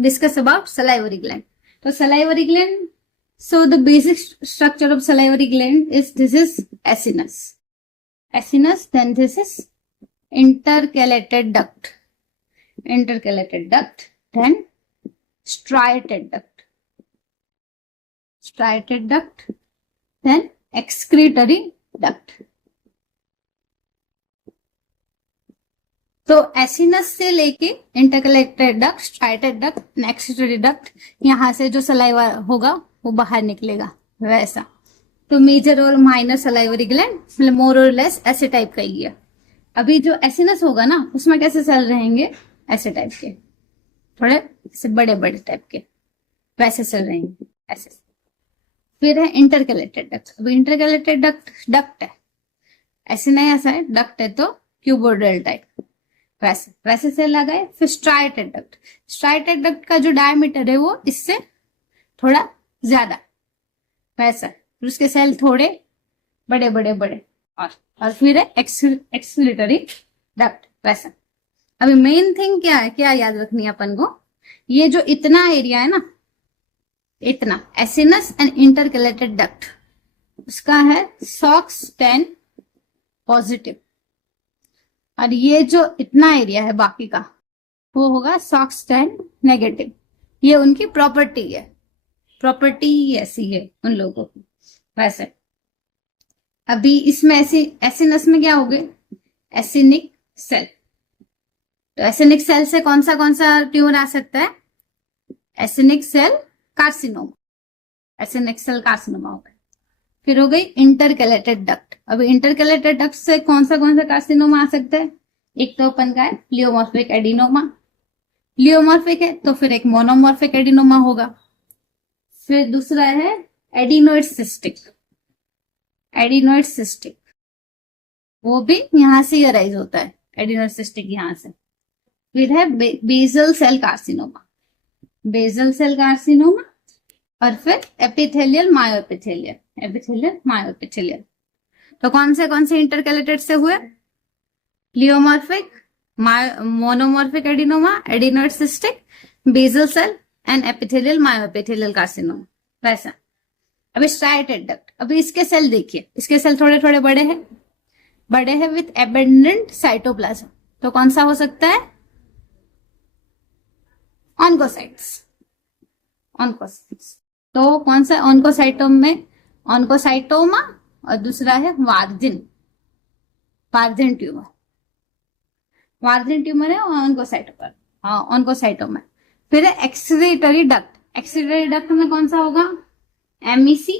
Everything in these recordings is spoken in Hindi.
discuss about salivary gland. So salivary gland, so the basic structure of salivary gland is, this is acinus, then this is intercalated duct, then striated duct, then excretory duct. तो एसिनस से लेके intercalated duct, striated duct, excretory duct, यहाँ से जो सलाइवा होगा वो बाहर निकलेगा वैसा. तो मेजर और माइनर सलाइवरी ग्लैंड मतलब मोर और लेस ऐसे टाइप का ही है. अभी जो एसिनस होगा ना उसमें कैसे सेल रहेंगे, ऐसे टाइप के, थोड़े ऐसे बड़े बड़े टाइप के वैसे सेल रहेंगे ऐसे. फिर है इंटरकलेक्टेड डक्ट. अभी इंटरकलेक्टेड डक्ट है, ऐसे नहीं ऐसा है, डक्ट है तो क्यूबोइडल टाइप वैसे सेल लगाए. फिर स्ट्राइटेड डक्ट का जो डायमीटर है वो इससे थोड़ा ज्यादा वैसा, फिर उसके सेल थोड़े बड़े और फिर है एक्सक्रीटरी डक्ट वैसा. अभी मेन थिंग क्या है, क्या याद रखनी है अपन को, ये जो इतना एरिया है ना, इतना एसिनस एंड इंटरकलेक्टेड डक्ट, उसका है SOX10 पॉजिटिव, और ये जो इतना एरिया है बाकी का वो होगा SOX10 नेगेटिव. ये उनकी प्रॉपर्टी है, प्रॉपर्टी ऐसी है उन लोगों की वैसे. अभी इसमें एसिनस में क्या हो गए, एसिनिक सेल. तो एसिनिक सेल से कौन सा ट्यूमर आ सकता है, एसिनिक सेल कार्सिनोमा हो गया. फिर हो गई इंटरकलेटेड डक्ट. अभी इंटरकलेटेड डक्ट से कौन सा कार्सिनोमा आ सकता है, एक तो अपन का है प्लियोमॉर्फिक एडिनोमा. प्लियोमॉर्फिक है तो फिर एक मोनोमॉर्फिक एडिनोमा होगा. फिर दूसरा है एडिनोइड सिस्टिक, वो भी यहां से अराइज होता है, एडिनोइड सिस्टिक यहां से. फिर है बेसल सेल कार्सिनोमा, और फिर एपिथेलियल मायोएपिथेलियल. तो कौन से इंटरकलेटेड से हुए, pleomorphic, monomorphic adenoma, adenoid cystic, basal cell and epithelial myoepithelial carcinoma वैसा. अभी स्ट्राइटेड डक्ट, अभी इसके सेल देखिए, इसके सेल थोड़े बड़े हैं विथ एबंडेंट साइटोप्लाज्म. तो कौन सा हो सकता है, ऑन्कोसाइट्स. तो कौन सा ऑन्कोसाइटोमा, और दूसरा है वार्जिन ट्यूमर है ऑन्कोसाइटोमा. फिर है एक्सक्रीटरी डक्ट में कौन सा होगा, MEC,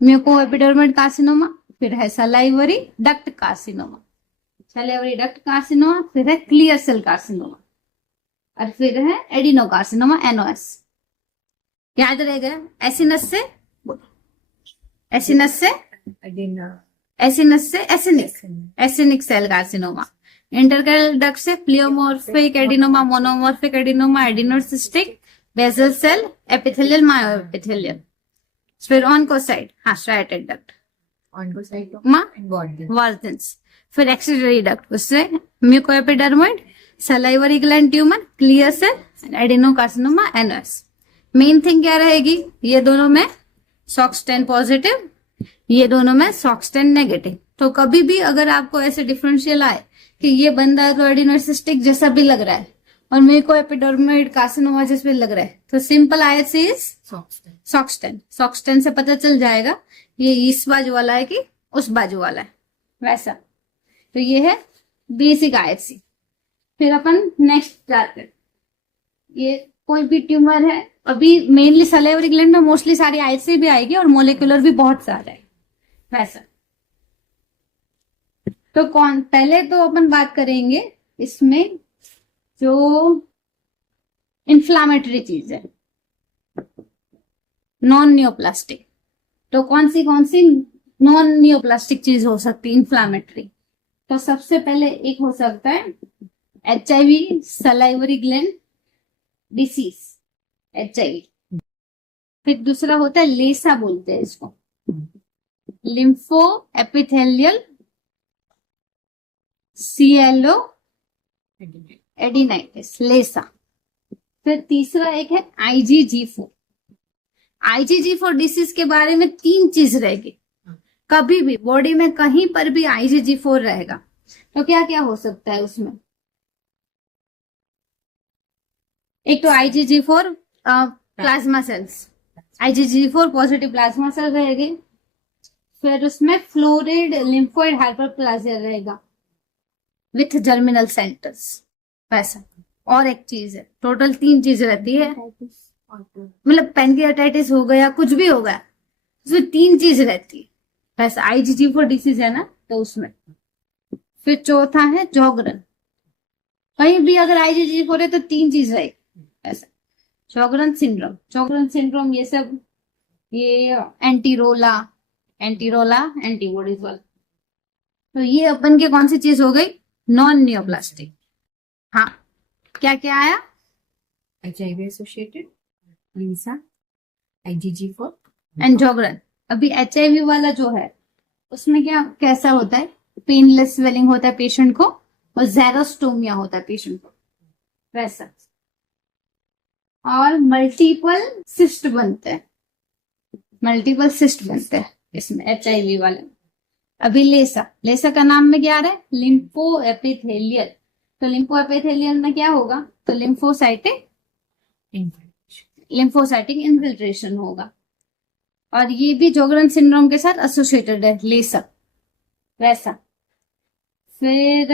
म्यूकोएपिडर्मिड कार्सिनोमा. फिर है सलाइवरी डक्ट कार्सिनोमा, फिर है क्लियर सेल कार्सिनोमा, और फिर है एडिनोकार्सिनोमा, NOS. याद रहेगा, एसिनस से acinic cell carcinoma, intercalated duct से pleomorphic adenoma, monomorphic adenoma, adenoid cystic, basal cell, epithelial myoepithelial. फिर ऑन्कोसाइट, स्ट्राइटेड डक्ट, वार्जिन्स. फिर एक्सक्रीटरी डक्ट, उससे mucoepidermoid, salivary gland tumour, clear cell, adenocarcinoma, NOS. Main thing क्या रहेगी, ये दोनों में SOX10 पॉजिटिव, ये दोनों में SOX10 नेगेटिव. तो कभी भी अगर आपको ऐसे डिफरेंशियल आए कि ये बंदा तो एडिनोइड सिस्टिक जैसा भी लग रहा है और मेरे को एपिडर्मिड कार्सिनोमा जैसा भी लग रहा है, तो सिंपल IHC इज SOX10 से पता चल जाएगा ये इस बाजू वाला है कि उस बाजू वाला है वैसा. तो ये है बेसिक IHC. फिर अपन नेक्स्ट जाते हैं, ये कोई भी ट्यूमर है. अभी मेनली सलाइवरी ग्लैंड में मोस्टली सारी IHC भी आएगी और मोलिकुलर भी बहुत सारा है वैसा. तो पहले तो अपन बात करेंगे इसमें जो इन्फ्लामेटरी चीज है, नॉन नियोप्लास्टिक. तो कौन सी नॉन नियोप्लास्टिक चीज हो सकती है इन्फ्लामेटरी. तो सबसे पहले एक हो सकता है HIV, salivary gland disease, HIV. फिर दूसरा होता है लेसा, बोलते हैं इसको, लिम्फो एपिथेलियल CLO एडिनाइटिस, लेसा. फिर तीसरा एक है IgG4। IgG4 डिसीज के बारे में 3 चीज रहेगी। कभी भी बॉडी में कहीं पर भी IgG4 रहेगा तो क्या क्या हो सकता है उसमें। एक तो IgG4 plasma cells, IgG4 positive plasma cell रहेगी। फिर उसमें फ्लोरिड लिम्फोइड हाइपरप्लासिया रहेगा विथ जर्मिनल सेंटर्स, वैसा। और एक चीज है, टोटल 3 चीज रहती है, मतलब पैनक्रियाटाइटिस हो गया, कुछ भी हो गया, उसमें 3 चीज रहती है, वैसा। IgG4 डिसीज है ना, तो उसमें। फिर चौथा है जॉगरन। कहीं भी अगर IgG4 है तो 3 चीज रहेगी, ऐसा। जॉगरन सिंड्रोम ये सब, ये एंटीरोला एंटीबॉडीज वाला। तो ये अपन के कौन सी चीज हो गई, नॉन नियोप्लास्टिक। हाँ, क्या क्या आया, HIV एसोसिएटेड, लिसा, IgG4 एंड जॉगरन। अभी HIV वाला जो है उसमें क्या कैसा होता है, पेनलेस स्वेलिंग होता है पेशेंट को, और जेरोस्टोमिया होता है पेशेंट को, वैसा। और मल्टीपल सिस्ट बनते हैं इसमें HIV वाले में। अभी लेसा का नाम में क्या आ रहा है, लिम्फो एपिथेलियल। तो लिम्फो एपिथेलियल में क्या होगा, तो लिम्फोसाइटिक इन्फिल्ट्रेशन होगा। और ये भी जोगरन सिंड्रोम के साथ एसोसिएटेड है, लेसा, वैसा। फिर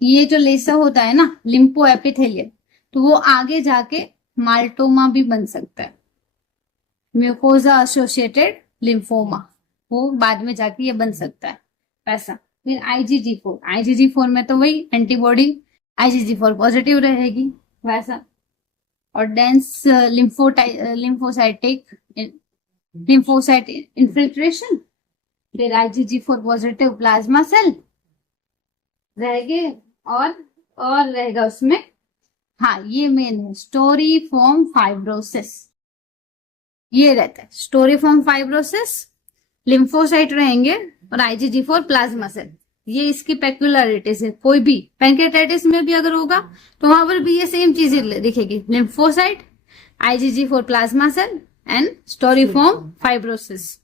ये जो लेसा होता है ना, लिम्फो एपिथेलियल, तो वो आगे जाके माल्टोमा भी बन सकता है, म्यूकोजा एसोसिएटेड लिम्फोमा, वो बाद में जाके ये बन सकता है, वैसा। फिर IgG4 में तो वही एंटीबॉडी IgG4 पॉजिटिव रहेगी, वैसा। और डेंस लिम्फोसाइट इन्फिल्ट्रेशन, फिर IgG4 पॉजिटिव प्लाज्मा सेल रहेंगे। और रहेगा उसमें, हाँ ये मेन है, स्टोरीफॉर्म फाइब्रोसिस, ये रहता है स्टोरीफॉर्म फाइब्रोसिस। लिम्फोसाइट रहेंगे और IgG4 प्लाज्मा सेल, ये इसकी पेक्युलरिटीज है। कोई भी पैंक्रियाटाइटिस में भी अगर होगा तो वहां पर भी ये सेम चीजें दिखेगी, lymphocyte, IgG4 plasma cell and storiform fibrosis,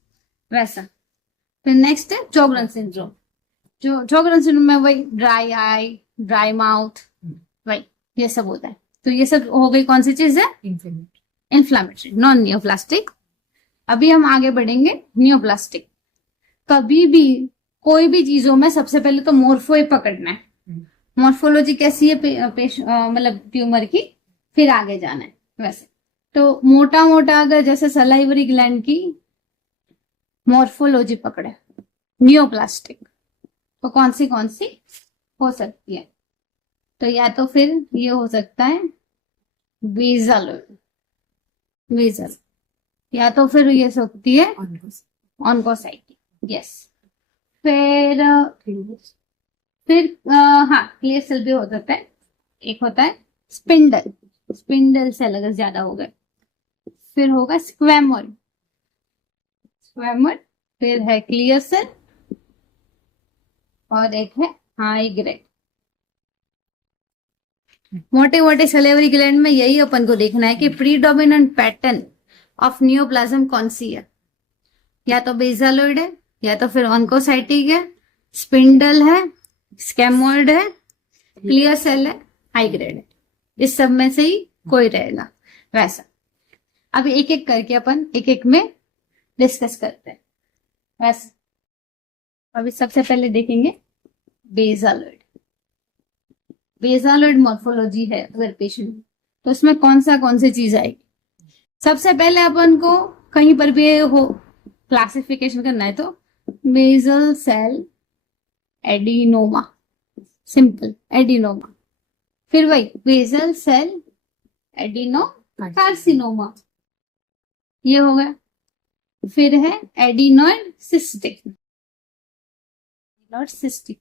वैसा। फिर नेक्स्ट है जोगरन सिंड्रोम। जो जोगरन सिंड्रोम में वही ड्राई आई, ड्राई माउथ, वही ये सब होता है। तो ये सब हो गई कौन सी चीज है, इन्फ्लामेटरी, नॉन नियोप्लास्टिक। अभी हम आगे बढ़ेंगे नियोप्लास्टिक। कभी भी कोई भी चीजों में सबसे पहले तो मोर्फो ही पकड़ना है, मॉर्फोलॉजी कैसी है मतलब ट्यूमर की, फिर आगे जाना है, वैसे। तो मोटा मोटा अगर जैसे सलाइवरी ग्लैंड की मॉर्फोलॉजी पकड़े नियोप्लास्टिक, तो कौन सी हो सकती है, तो या तो फिर ये हो सकता है बेसल, या तो फिर ये सकती है ऑन्कोसाइटिक, यस। फिर हाँ, क्लियर सेल भी हो सकता है। एक होता है स्पिंडल सेल अगर ज्यादा हो गए। फिर होगा स्क्वैमर, फिर है क्लियर सेल, और एक है हाई ग्रेड। मोटे सलेवरी ग्लैंड में यही अपन को देखना है कि प्रीडोमिनेंट पैटर्न ऑफ नियोप्लाज्म कौन सी है, या तो बेसालोइड है, या तो फिर ऑन्कोसाइटिक है, स्पिंडल है, स्कैमोइड है, क्लियर सेल है, हाई ग्रेड है। इस सब में से ही कोई रहेगा, वैसा। अभी एक एक करके अपन एक में डिस्कस करते हैं, वैसा। अभी सबसे पहले देखेंगे बेसालोइड मॉर्फोलॉजी है अगर पेशेंट, तो उसमें कौन सी चीज आएगी। सबसे पहले अपन को कहीं पर भी हो क्लासिफिकेशन करना है तो basal cell adenoma, simple adenoma. फिर वही बेसल सेल एडिनोकार्सिनोमा, ये हो गया। फिर है एडिनोइड सिस्टिक,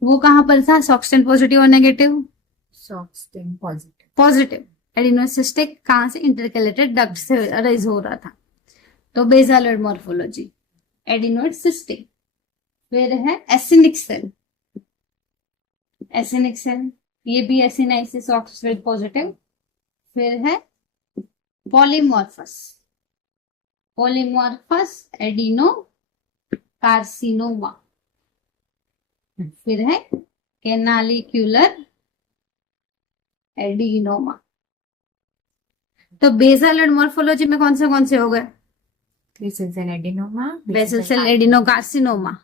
वो कहां पर था, सॉक्सटेन पॉजिटिव और नेगेटिव, पॉजिटिव। एडिनोसिस्टिक कहां से, इंटरकैलेटेड डक्ट से अराइज हो रहा था, तो बेसालोइड मॉर्फोलॉजी एडिनोइड सिस्टिक। फिर है एसिनिक सेल, ये भी एसिनाइसिस ऑक्सफोर्ड पॉजिटिव। फिर है पॉलीमॉर्फस एडिनो कार्सिनोमा। फिर है कैनालिक्यूलर एडिनोमा। तो बेसल एंड मॉर्फोलॉजी में कौन से हो गए? Basal cell adenoma, basal cell adenocarcinoma,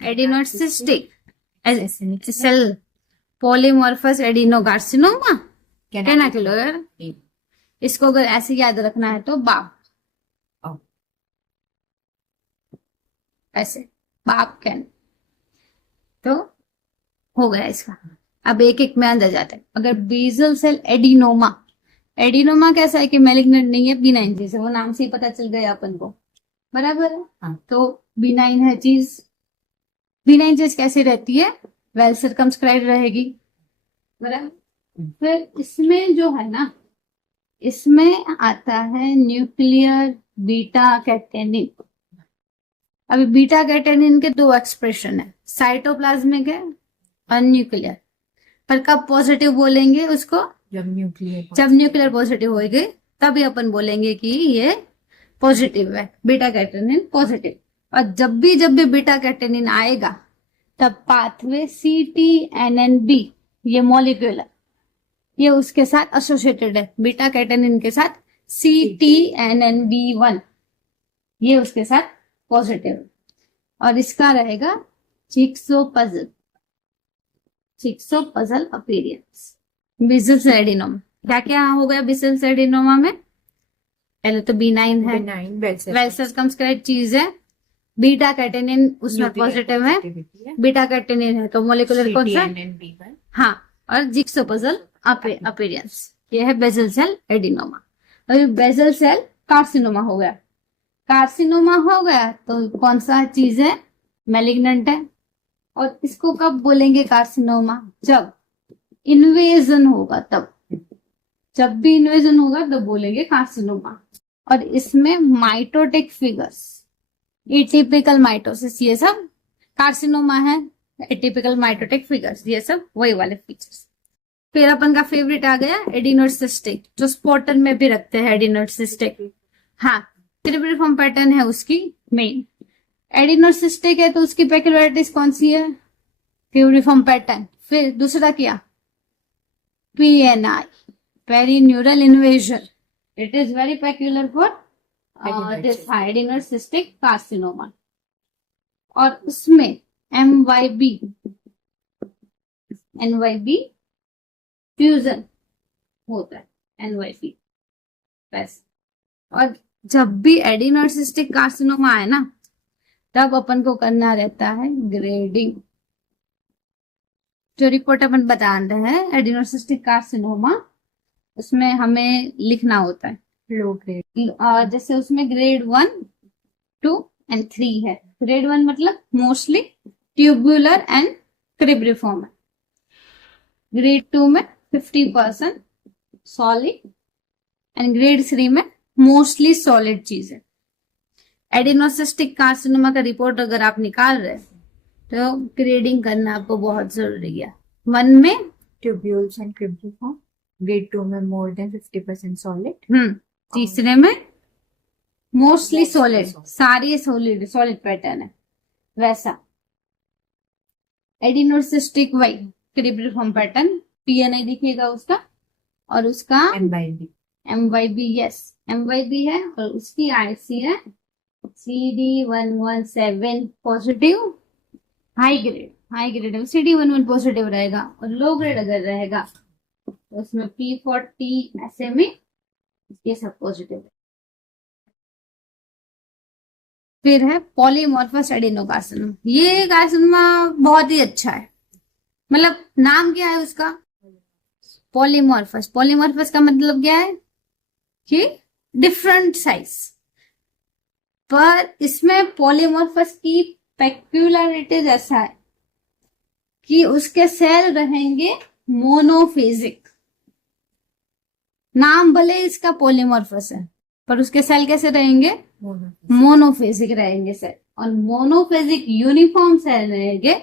adenocystic cell polymorphous adenocarcinoma, canalicular. इसको अगर ऐसे याद रखना है तो बाप, ऐसे बाप कैन, तो हो गया इसका। अब एक एक में अंदर जाते हैं। अगर बेसल सेल एडिनोमा, एडिनोमा कैसा है कि मैलिग्नेंट नहीं है, बिनाइन चीज है, वो नाम से ही पता चल गया अपन को, बराबर है। हाँ। तो बिनाइन है चीज। बिनाइन चीज कैसी रहती है? वेल सर्कमस्क्राइब्ड रहेगी, बराबर। फिर इसमें जो है ना, इसमें आता है न्यूक्लियर बीटा कैटेनिन। अभी बीटा कैटेनिन के दो एक्सप्रेशन है, साइटोप्लाज्मिक है और न्यूक्लियर। पर कब पॉजिटिव बोलेंगे उसको? जब न्यूक्लियर पॉजिटिव होगी तभी अपन बोलेंगे कि ये पॉजिटिव है, बीटा कैटेनिन पॉजिटिव। और जब भी बीटा कैटेनिन आएगा तब पाथवे CTNNB, ये मॉलिक्यूलर, ये उसके साथ एसोसिएटेड है, बीटा कैटेनिन के साथ CTNNB1, ये उसके साथ पॉजिटिव। और इसका रहेगा jigsaw puzzle appearance. Basal cell adenoma क्या क्या हो गया? बेसल सेल एडिनोमा में पहले तो B9 है, वेल सर्कमस्क्राइब्ड चीज है, बीटा कैटेनिन उसमें पॉजिटिव है, बीटा कैटेनिन है तो मोलिकुलर कौन सा? हाँ, और जिग्सो पजल अपीयरेंस, ये है बेसल सेल एडिनोमा। अभी बेसल सेल कार्सिनोमा हो गया। कार्सिनोमा हो गया तो कौन सा चीज है? मैलिग्नेंट है। और इसको कब बोलेंगे कार्सिनोमा? जब इन्वेजन होगा, तब जब भी इन्वेजन होगा तब बोलेंगे कार्सिनोमा। और इसमें माइटोटिक फिगर्स, एटिपिकल माइटोसिस, ये सब कार्सिनोमा है। एटिपिकल माइटोटिक फिगर्स, ये सब वही वाले फीचर्स। फिर अपन का फेवरेट आ गया एडिनोसिस्टिक, जो स्पॉटन में भी रखते हैं एडिनोसिस्टिक। हाँ, क्रिब्रिफॉर्म पैटर्न है उसकी मेन। एडिनोसिस्टिक है तो उसकी पेक्युलरिटीज कौन सी है? Cribriform pattern. फिर दूसरा क्या? PNI, perineural invasion. It is very peculiar for this adenocystic carcinoma. और उसमें NYB फ्यूजन होता है, NYB बस। और जब भी एडिनोसिस्टिक कार्सिनोमा आए ना, तब अपन को करना रहता है ग्रेडिंग। जो रिपोर्ट अपन बता रहे हैं एडिनोसिस्टिक कार्सिनोमा, उसमें हमें लिखना होता है लो ग्रेड। जैसे उसमें ग्रेड 1, 2 एंड 3 है। ग्रेड 1 मतलब मोस्टली ट्यूबुलर एंड क्रिब्रिफॉर्म है। ग्रेड 2 में 50% सॉलिड एंड ग्रेड 3 में मोस्टली सॉलिड चीज है। एडिनोसिस्टिक कार्सिनोमा का रिपोर्ट अगर आप निकाल रहे हैं तो ग्रेडिंग करना आपको बहुत जरूरी है। 1 में ट्यूब्यूल्स एंड क्रिब्रिफॉर्म, ग्रेड 2 में मोर देन 50% सॉलिड, तीसरे में मोस्टली सॉलिड, सारी सॉलिड पैटर्न है वैसा। एडिनोसिस्टिक वही क्रिब्रिफॉर्म पैटर्न, PNI दिखेगा उसका, और उसका MYB, यस MYB है, और उसकी IC है CD117 पॉजिटिव। हाई ग्रेड में CD11 पॉजिटिव रहेगा, और लो ग्रेड अगर रहेगा तो उसमें P40 ऐसे में ये सब पॉजिटिव है। फिर है पॉलीमॉर्फस एडिनोकार्सिनोमा। ये कार्सिनोमा बहुत ही अच्छा है, मतलब नाम क्या है उसका? पॉलीमॉर्फस। पॉलीमॉर्फस का मतलब क्या है कि डिफरेंट साइज। पर इसमें पॉलीमॉर्फस की पेक्युलरिटीज ऐसा है कि उसके सेल रहेंगे मोनोफेजिक। नाम भले इसका पॉलीमॉर्फस है पर उसके सेल कैसे रहेंगे? मोनोफेजिक रहेंगे सेल, और मोनोफेजिक यूनिफॉर्म सेल रहेंगे।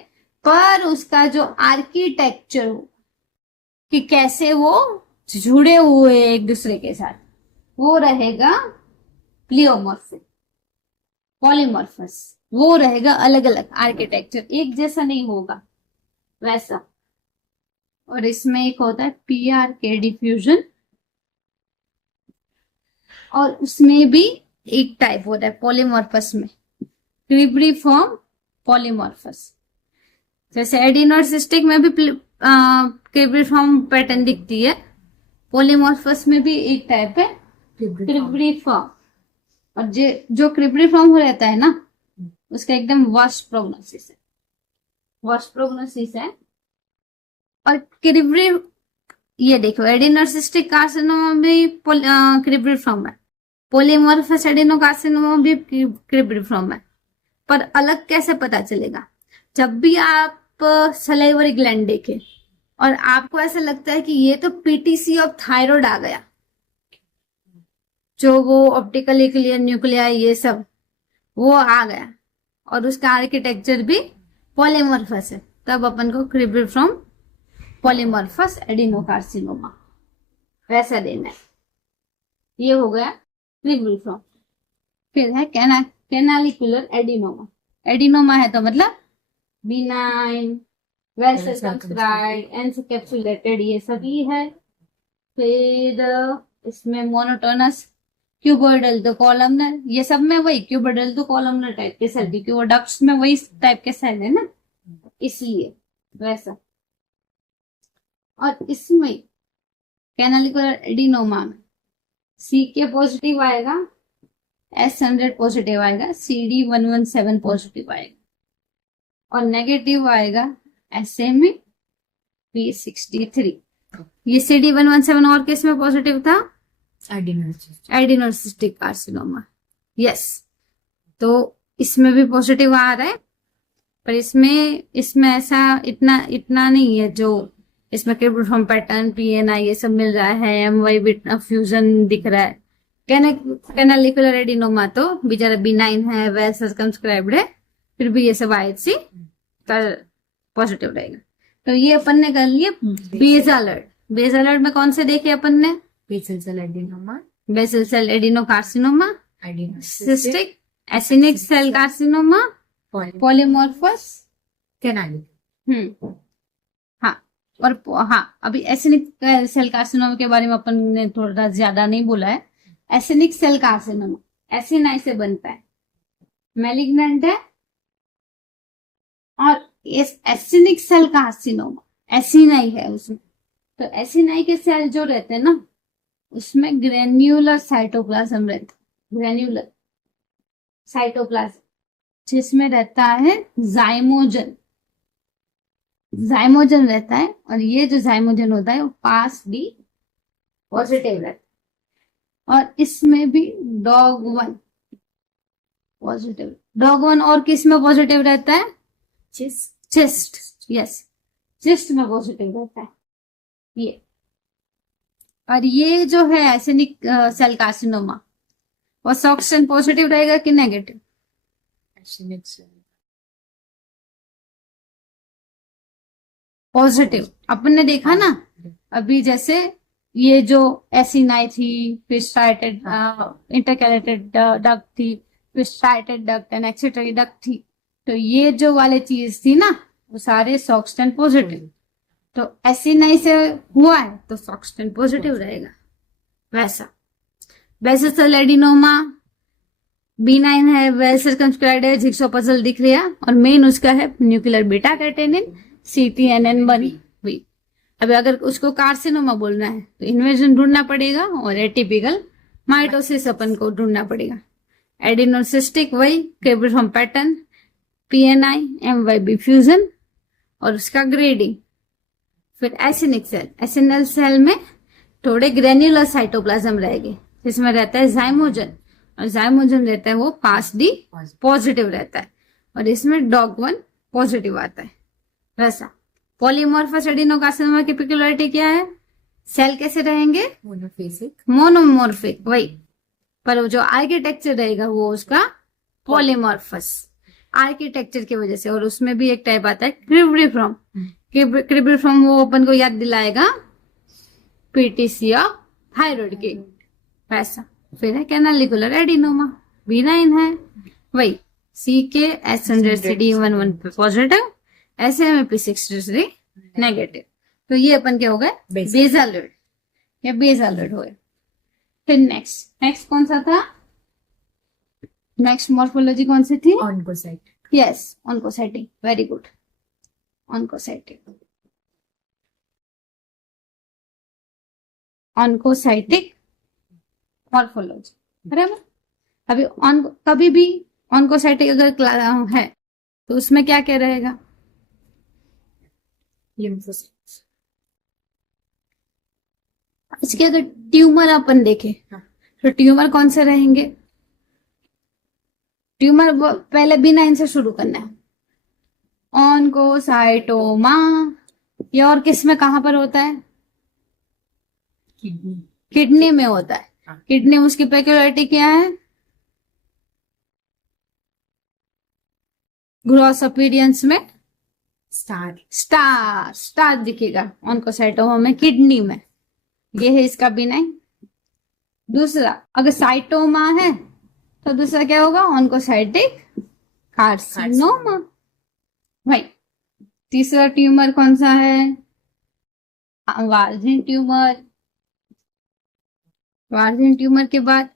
पर उसका जो आर्किटेक्चर कि कैसे वो जुड़े हुए एक दूसरे के साथ, वो रहेगा प्लियोमॉर्फिक। पॉलीमॉर्फस वो रहेगा अलग अलग आर्किटेक्चर, एक जैसा नहीं होगा वैसा। और इसमें एक होता है PRK डिफ्यूजन, और उसमें भी एक टाइप होता है पॉलीमॉर्फस में, क्रिब्रिफॉर्म पॉलीमॉर्फस। जैसे एडिनोसिस्टिक में भी क्रिब्रिफॉर्म पैटर्न दिखती है, पॉलीमॉर्फस में भी एक टाइप है क्रिब्रिफॉर्म। और जो क्रिब्रिफॉर्म रहता है ना, उसका एकदम वर्स्ट प्रोग्नोसिस है, वर्स्ट प्रोग्नोसिस है। और क्रिब्री, ये देखो एडिनोसिस्टिक कार्सिनोमा भी क्रिब्रिफॉर्म है, पॉलीमॉर्फस एडिनोकार्सिनोमा भी क्रिब्रिफॉर्म है। पर अलग कैसे पता चलेगा? जब भी आप सलाइवरी ग्लैंड देखें और आपको ऐसा लगता है कि ये तो PTC ऑफ थायराइड आ गया, जो वो ऑप्टिकली क्लियर न्यूक्लिया ये सब वो आ गया, और उसका आर्किटेक्चर भी पॉलीमॉर्फस है, तब अपन को क्रिब्रिफॉर्म पॉलीमॉर्फस एडिनोकार्सिनोमा वैसा देना है। ये हो गया क्रिब्रिफॉर्म। फिर है कैनालिकुलर एडिनोमा। एडिनोमा है तो मतलब बिनाइन, वेल सर्कमस्क्राइब्ड, एनकैप्सुलेटेड, ये सभी है। फिर इसमें मोनोटोनस, क्यूबोइडल तो कॉलमनर, ये सब में वही क्यूबोइडल तो कॉलमनर टाइप के सेल, क्योंकि वो डक्ट्स में वही टाइप के सेल है ना, इसलिए वैसा। और इसमें कैनालिकुलर एडिनोमा में CK पॉजिटिव आएगा, S100 पॉजिटिव आएगा, CD117 पॉजिटिव आएगा, और नेगेटिव आएगा SA में P63। ये CD117 और किस में पॉजिटिव था? एडिनोसिस्टिक कार्सिनोमा। यस, तो इसमें भी पॉजिटिव आ रहा है, पर इसमें ऐसा इतना नहीं है जो इसमें क्रिब्रिफॉर्म पैटर्न, PNI ये सब मिल रहा है, MY बिट फ्यूजन दिख रहा है। कैनालिकुलर एडिनोमा तो बेचारा बिनाइन है, वेल सर्कमस्क्राइब्ड है, फिर भी ये सब IHC पॉजिटिव रहेगा। तो ये अपन ने कर लिया बेस अलर्ट। बेस अलर्ट में कौन से देखे अपन ने? Basal cell adenoma, basal cell adenocarcinoma, cystic acinic cell carcinoma, polymorphous canalicular. हाँ, और हाँ, अभी एसिनिक सेल कार्सिनोमा के बारे में अपन ने थोड़ा ज्यादा नहीं बोला है। एसिनिक सेल कार्सिनोमा एसिनाई से बनता है, मैलिग्नेंट है। और इस एसिनिक सेल कार्सिनोमा एसिनाई है उसमें, तो एसिनाई के सेल जो रहते हैं ना, उसमें ग्रेन्युलर साइटोप्लाज्म रहता है, ग्रेन्युलर साइटोप्लाज्म, जिसमें रहता है जाइमोजन रहता है। और ये जो जाइमोजन होता है वो पास D पॉजिटिव रहता है। और इसमें भी DOG1 पॉजिटिव, DOG1 और किस में पॉजिटिव रहता है? चिस्ट, यस, चिस्ट में पॉजिटिव रहता है ये। और ये जो है एसिनिक सेल कार्सिनोमा, वो सॉक्सन पॉजिटिव रहेगा कि नेगेटिव? पॉजिटिव। अपन ने देखा ना अभी, जैसे ये जो एसिनाई थी, फिर स्ट्राइटेड इंटरकैलेटेड डक्ट थी, फिर स्ट्राइटेड डक्ट एंड एक्सेटरी डक्ट थी, तो ये जो वाले चीज थी ना, वो सारे सॉक्सन पॉजिटिव। तो एसिनाई से हुआ है तो सॉक्सन पॉजिटिव रहेगा वैसा। बेसल सेल एडिनोमा B9 है, वेल सर्कमस्क्राइब्ड है, जिक्सो पजल दिख रहा है, और मेन उसका है न्यूक्लियर बीटा कैटेनिन CTNN1B। अभी अगर उसको कार्सिनोमा बोलना है तो इन्वेजन ढूंढना पड़ेगा, और एटिपिकल माइटोसिस अपन को ढूंढना पड़ेगा। एडिनोसिस्टिक वही cribriform pattern, PNI MYB fusion, और उसका ग्रेडिंग। फिर एसिनिक सेल, एसिनल सेल में थोड़े ग्रेन्युलर साइटोप्लाज्म रहेंगे, जिसमें रहता है जाइमोजन, और जाइमोजन रहता है वो पास D पॉजिटिव रहता है, और इसमें DOG1 पॉजिटिव आता है वैसा। पॉलीमॉर्फस एडिनोकार्सिनोमा की पेक्युलरिटी क्या है? सेल कैसे रहेंगे? मोनोमॉर्फिक वही, पर जो आर्किटेक्चर रहेगा वो उसका पॉलीमॉर्फस आर्किटेक्चर की वजह से। और उसमें भी एक टाइप आता है क्रिब्रिफॉर्म। क्रिब्रिफॉर्म वो अपन को याद दिलाएगा PTC थायराइड के वैसा। फिर है कैनालिकुलर एडिनोमा, B9 है। वही CK-S100CD11 पे पॉजिटिव, SMAP63 नेगेटिव। तो ये अपन क्या हो गए, बेसाल्यूट या बेसाल्यूट हो गए। फिर नेक्स्ट कौन सा था, नेक्स्ट मॉर्फोलॉजी कौन सी थी, ऑन्कोसाइट। यस ऑन्कोसाइटिक, वेरी गुड, ऑन्कोसाइटिक, ऑन्कोसाइटिक मॉर्फोलॉजी, बराबर। अभी कभी भी ऑन्कोसाइटिक अगर है तो उसमें क्या क्या रहेगा, लिम्फोसाइट्स। इसके अगर ट्यूमर अपन देखें तो ट्यूमर कौन से रहेंगे, ट्यूमर पहले B9 से शुरू करना है, ऑन्कोसाइटोमा। ये और किस में कहां पर होता है, किडनी। किडनी में होता है। हाँ। किडनी में उसकी पेक्युलरिटी क्या है, ग्रॉस अपीयरेंस में स्टार दिखेगा ऑन्कोसाइटोमा में, किडनी में। ये है इसका B9। दूसरा अगर साइटोमा है तो दूसरा क्या होगा, ऑन्कोसाइटिक कार्सिनोमा। भाई तीसरा ट्यूमर कौन सा है, वार्जिन ट्यूमर। वार्जिन ट्यूमर के बाद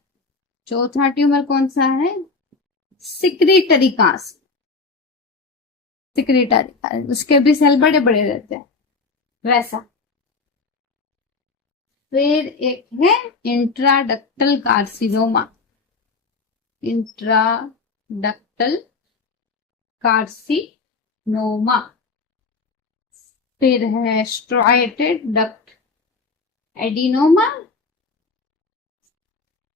चौथा ट्यूमर कौन सा है, सिक्रीटरी कांस, सिक्रीटरी, उसके भी सेल बड़े बड़े रहते हैं वैसा। फिर एक है इंट्राडक्टल कार्सिनोमा, इंट्राडक्टल कार्सिनोमा। फिर है स्ट्राइटेड डक्ट एडिनोमा,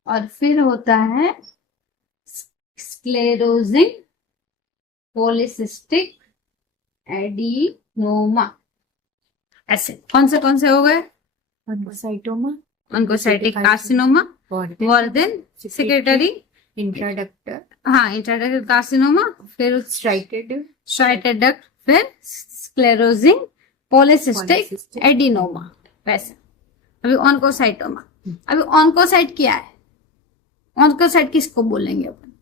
और फिर होता है स्क्लेरोजिंग पॉलीसिस्टिक एडिनोमा। ऐसे कौन से हो गए, ऑन्कोसाइटोमा, ऑन्कोसाइटिक कार्सिनोमा, वार्जिन, सेक्रेटरी, इंट्राडक्टर, हाँ इंट्राडक्टल कार्सिनोमा, फिर स्ट्राइटेड डक्ट, फिर स्क्लेरोजिंग पॉलीसिस्टिक एडिनोमा। वैसे अभी ऑन्कोसाइटोमा, अभी ऑन्कोसाइट क्या है, ऑन्कोसाइट किसको बोलेंगे अपन,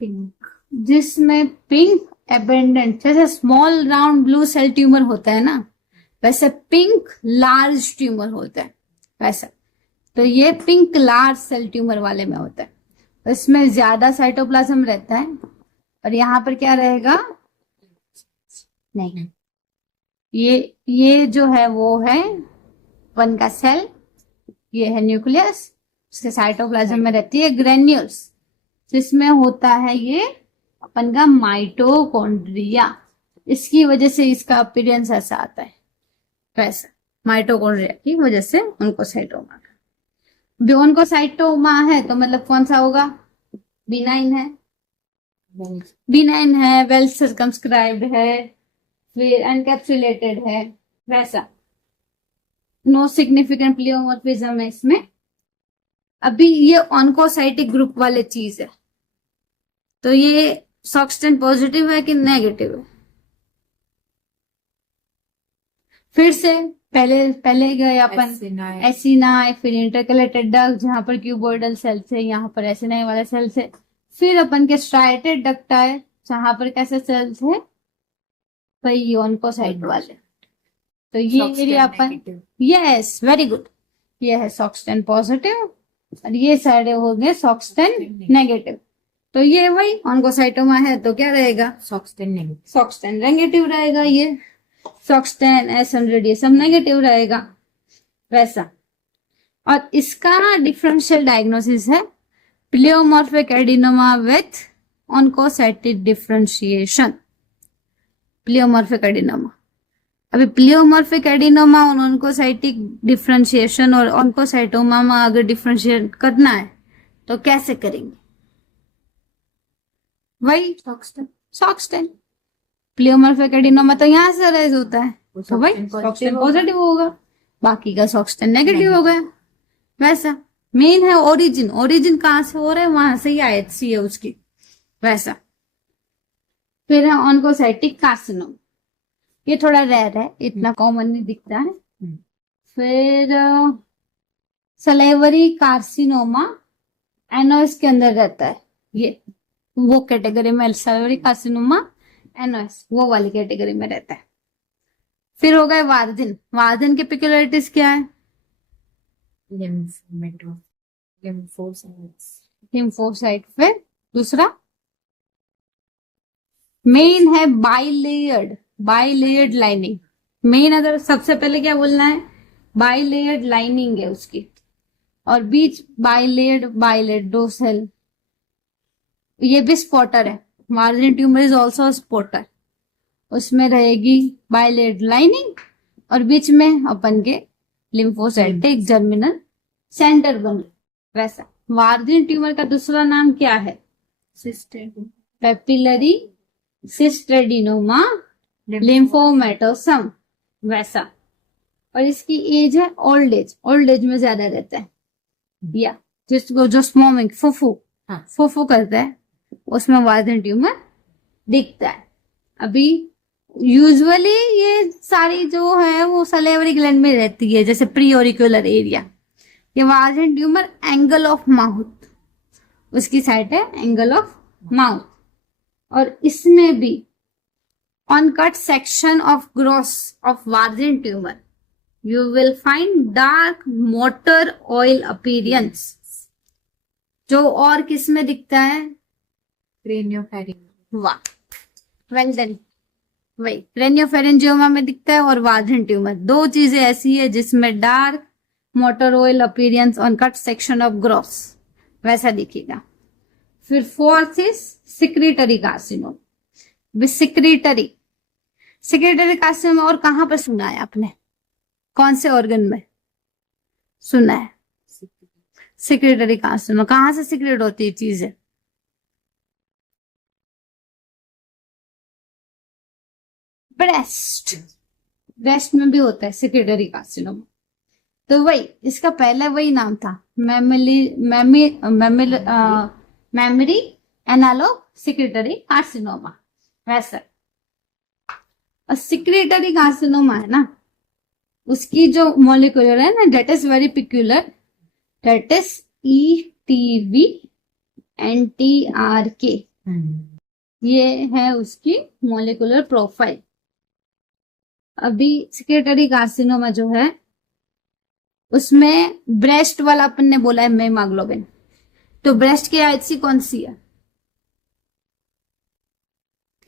पिंक, जिसमें पिंक एबेंडेंट, जैसे small round blue cell tumour होता है ना, वैसे पिंक लार्ज ट्यूमर होता है वैसा। तो ये पिंक लार्ज सेल ट्यूमर वाले में होता है, इसमें ज्यादा साइटोप्लाज्म रहता है, और यहाँ पर क्या रहेगा, नहीं ये जो है वो है वन का सेल, ये है न्यूक्लियस, उसके साइटोप्लाज्म में रहती है ग्रेन्यूल्स, जिसमें होता है ये अपन का माइटोकॉन्ड्रिया। इसकी वजह से इसका अपीयरेंस ऐसा आता है वैसा, माइटोकॉन्ड्रिया की वजह से ऑन्कोसाइटोमा का। ऑन्कोसाइटोमा है तो मतलब कौन सा होगा, B9 है, B9 है, वेल सर्कमस्क्राइब्ड है, फिर एनकैप्सुलेटेड है वैसा, नो सिग्निफिकेंट प्लियोमॉर्फिज्म है इसमें। अभी ये ऑन्कोसाइटिक ग्रुप वाले चीज है, तो ये सॉक्सटेन पॉजिटिव है कि नेगेटिव है, फिर से पहले गए अपन एसिनाई, फिर इंटरकलेटेड डक्ट जहां पर क्यूबोइडल सेल्स है, यहाँ पर एसिनाई वाले सेल्स है, फिर अपन के स्ट्राइटेड डक्ट आए जहां पर कैसे सेल्स है भाई, ऑन्कोसाइट वाले। तो ये एरिया अपन, यस वेरी गुड, ये है सॉक्सटेन पॉजिटिव और ये सारे हो गए सॉक्सटेन नेगेटिव। तो ये वही ऑन्कोसाइटोमा है तो क्या रहेगा, सॉक्सटेन नेगेटिव रहेगा, ये सॉक्सटेन S100 ये सब नेगेटिव रहेगा वैसा। और इसका डिफरेंशियल डायग्नोसिस है pleomorphic adenoma with oncocytic differentiation, pleomorphic adenoma. अभी प्लियोमॉर्फिक एडिनोमा और ऑन्कोसाइटिक डिफरेंशिएशन और ऑन्कोसाइटोमा में अगर डिफरेंशिएट करना है तो कैसे करेंगे, वही सॉक्सटेन। प्लियोमॉर्फिक एडिनोमा तो यहाँ से अराइज होता है, तो भाई सॉक्सटेन पॉजिटिव होगा, बाकी का सॉक्सटेन नेगेटिव हो गया वैसा। मेन है ओरिजिन कहाँ से हो रहा है, वहां से ही IHC है उसकी वैसा। फिर है ऑन्कोसाइटिक कार्सिनोमा, ये थोड़ा रेयर है, इतना कॉमन नहीं दिखता है। फिर सलाइवरी कार्सिनोमा एनओएस के अंदर रहता है, ये वो कैटेगरी में सलाइवरी कार्सिनोमा एनओएस वो वाली कैटेगरी में रहता है। फिर हो गए वार्जिन। वार्जिन की पिक्युलरिटीज क्या है? लिम्फोसाइट। फिर दूसरा मेन है बाइलेयर्ड लाइनिंग। मेन अगर सबसे पहले क्या बोलना है, बाइलेयर्ड लाइनिंग है उसकी, और बीच बाइलेयर्ड डोर्सल, ये भी स्पॉटर है। Margin tumour is also spotter, उसमें रहेगी बाइलेयर्ड लाइनिंग और बीच में अपन के लिम्फोसाइटिक जर्मिनल सेंटर बन। वैसा वार्जिन ट्यूमर का दूसरा नाम क्या है? पेपिलरी सिस्टेडिनोमा लिम्फोमेटोसम। वैसा, और इसकी एज है ओल्ड एज में ज्यादा रहता है, या जिसको जो स्मोमिंग फुफू करता है उसमें वार्जिन ट्यूमर दिखता है। अभी यूजुअली ये सारी जो है वो सलेवरी ग्लैंड में रहती है, जैसे प्री ऑरिकुलर एरिया। ये Warthin tumour angle of mouth, उसकी साइड है एंगल ऑफ माउथ। और इसमें भी on cut section of gross of Warthin tumour you will find dark motor oil appearance, जो और किस में दिखता है? क्रेनियोफेरेंजियोमा। वाह, वेल डन। वही क्रेनियोफेरेंजियोमा में दिखता है, और वार्जिन ट्यूमर। दो चीजें ऐसी है जिसमें dark motor oil appearance on cut section of gross वैसा दिखेगा। फिर fourth is secretory carcinoma. Secretory carcinoma और कहां पर सुना है आपने? कौन से ऑर्गन में सुना है? सिक्रेटरी कार्सिनोमा कहां से सिक्रेट होती है चीजें? ब्रेस्ट में भी होता है सिक्रेटरी कार्सिनोमा। तो वही इसका पहले वही नाम था, मेमरी एनालॉग सिक्रेटरी कार्सिनोमा। वैसा सिक्रेटरी कार्सिनोमा है ना, उसकी जो मॉलिक्यूलर है ना, that is very peculiar, that is ETVNTRK। ये है उसकी मॉलिक्यूलर प्रोफाइल। अभी सिक्रेटरी कार्सिनोमा जो है उसमें ब्रेस्ट वाला अपन ने बोला है हेमोग्लोबिन, तो ब्रेस्ट की IHC कौन सी है?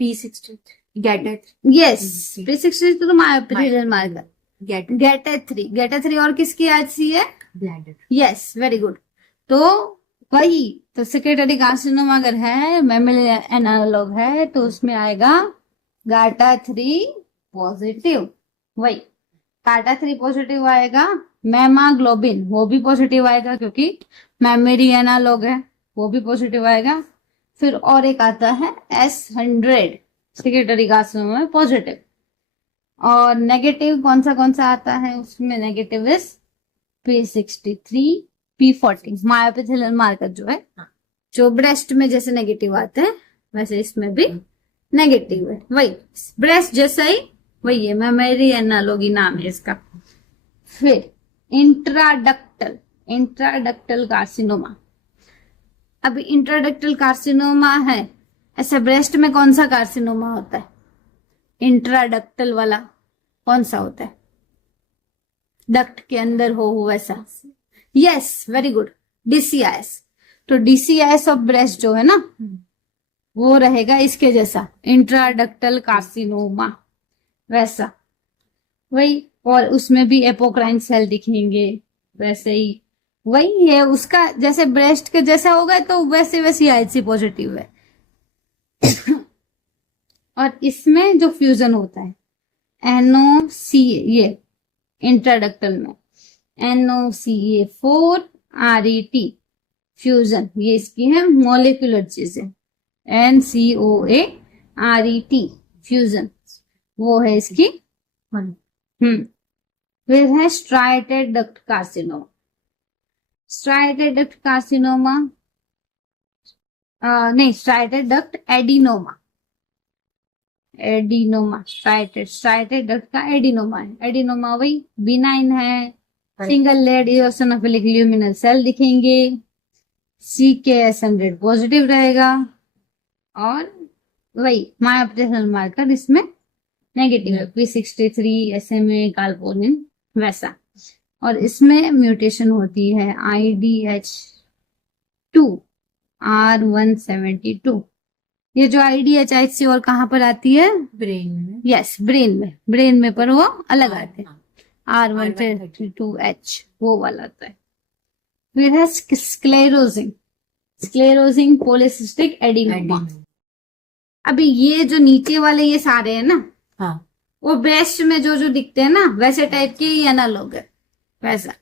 363। यस, 363 तो मायोपिथेलियल मार्कर। गेटा3 और किसकी IHC है? ब्लैडर। Yes, very good. तो वही, तो सिक्रेटरी कार्सिनोमा अगर है, मेमोरी एनालॉग है, तो उसमें आएगा गाटा3 पॉजिटिव। वही गाटा3 पॉजिटिव आएगा। मेमाग्लोबिन वो भी पॉजिटिव आएगा क्योंकि मेमोरी एनालॉग है, वो भी पॉजिटिव आएगा। फिर और एक आता है S100 सिक्रेटरी कार्सिनोमा में पॉजिटिव। और नेगेटिव कौन सा आता है उसमें? Negative is P63 P40 मायोपिथेलियल marker जो है, जो ब्रेस्ट में जैसे नेगेटिव आते हैं वैसे इसमें भी नेगेटिव है। वही ब्रेस्ट जैसा ही वही है, मेमोरी एनालॉगी नाम है इसका। फिर इंट्राडक्टल कार्सिनोमा। अभी इंट्राडक्टल कार्सिनोमा है, ऐसे ब्रेस्ट में कौन सा कार्सिनोमा होता है? इंट्राडक्टल वाला कौन सा होता है? डक्ट के अंदर हो वैसा। Yes, very good, DCIS। तो DCIS ऑफ ब्रेस्ट जो है ना, वो रहेगा इसके जैसा, इंट्राडक्टल कार्सिनोमा वैसा। वही, और उसमें भी एपोक्राइन सेल दिखेंगे वैसे ही। वही है उसका, जैसे ब्रेस्ट के जैसा होगा तो वैसे वैसी IHC पॉजिटिव है। और इसमें जो फ्यूजन होता है NOC, ये इंट्राडक्टल में NOCA4RET फ्यूजन, ये इसकी है मॉलिक्यूलर चीजें। NCOARET फ्यूजन वो है इसकी। फिर है striated duct carcinoma. Striated duct carcinoma नहीं, striated duct adenoma. Striated duct का एडिनोमा है। एडिनोमा वही बिनाइन है, single layered eosinophilic luminal cell दिखेंगे, CKS100 पॉजिटिव रहेगा, और वही मायोप्टेसल मार्कर इसमें नेगेटिव है, P63 SMA कार्पोनिन वैसा, और इसमें म्यूटेशन होती है IDH2 R172। ये जो IDH और कहाँ पर आती है? ब्रेन में। यस, ब्रेन में पर वो अलग आते हैं, R132H वो वाला आता है। फिर है स्क्लेरोजिंग पॉलीसिस्टिक एडिनोमा। अभी ये जो नीचे वाले ये सारे हैं ना, हाँ, वो ब्रेस्ट में जो जो दिखते हैं ना वैसे टाइप के ही एनालॉग है वैसा।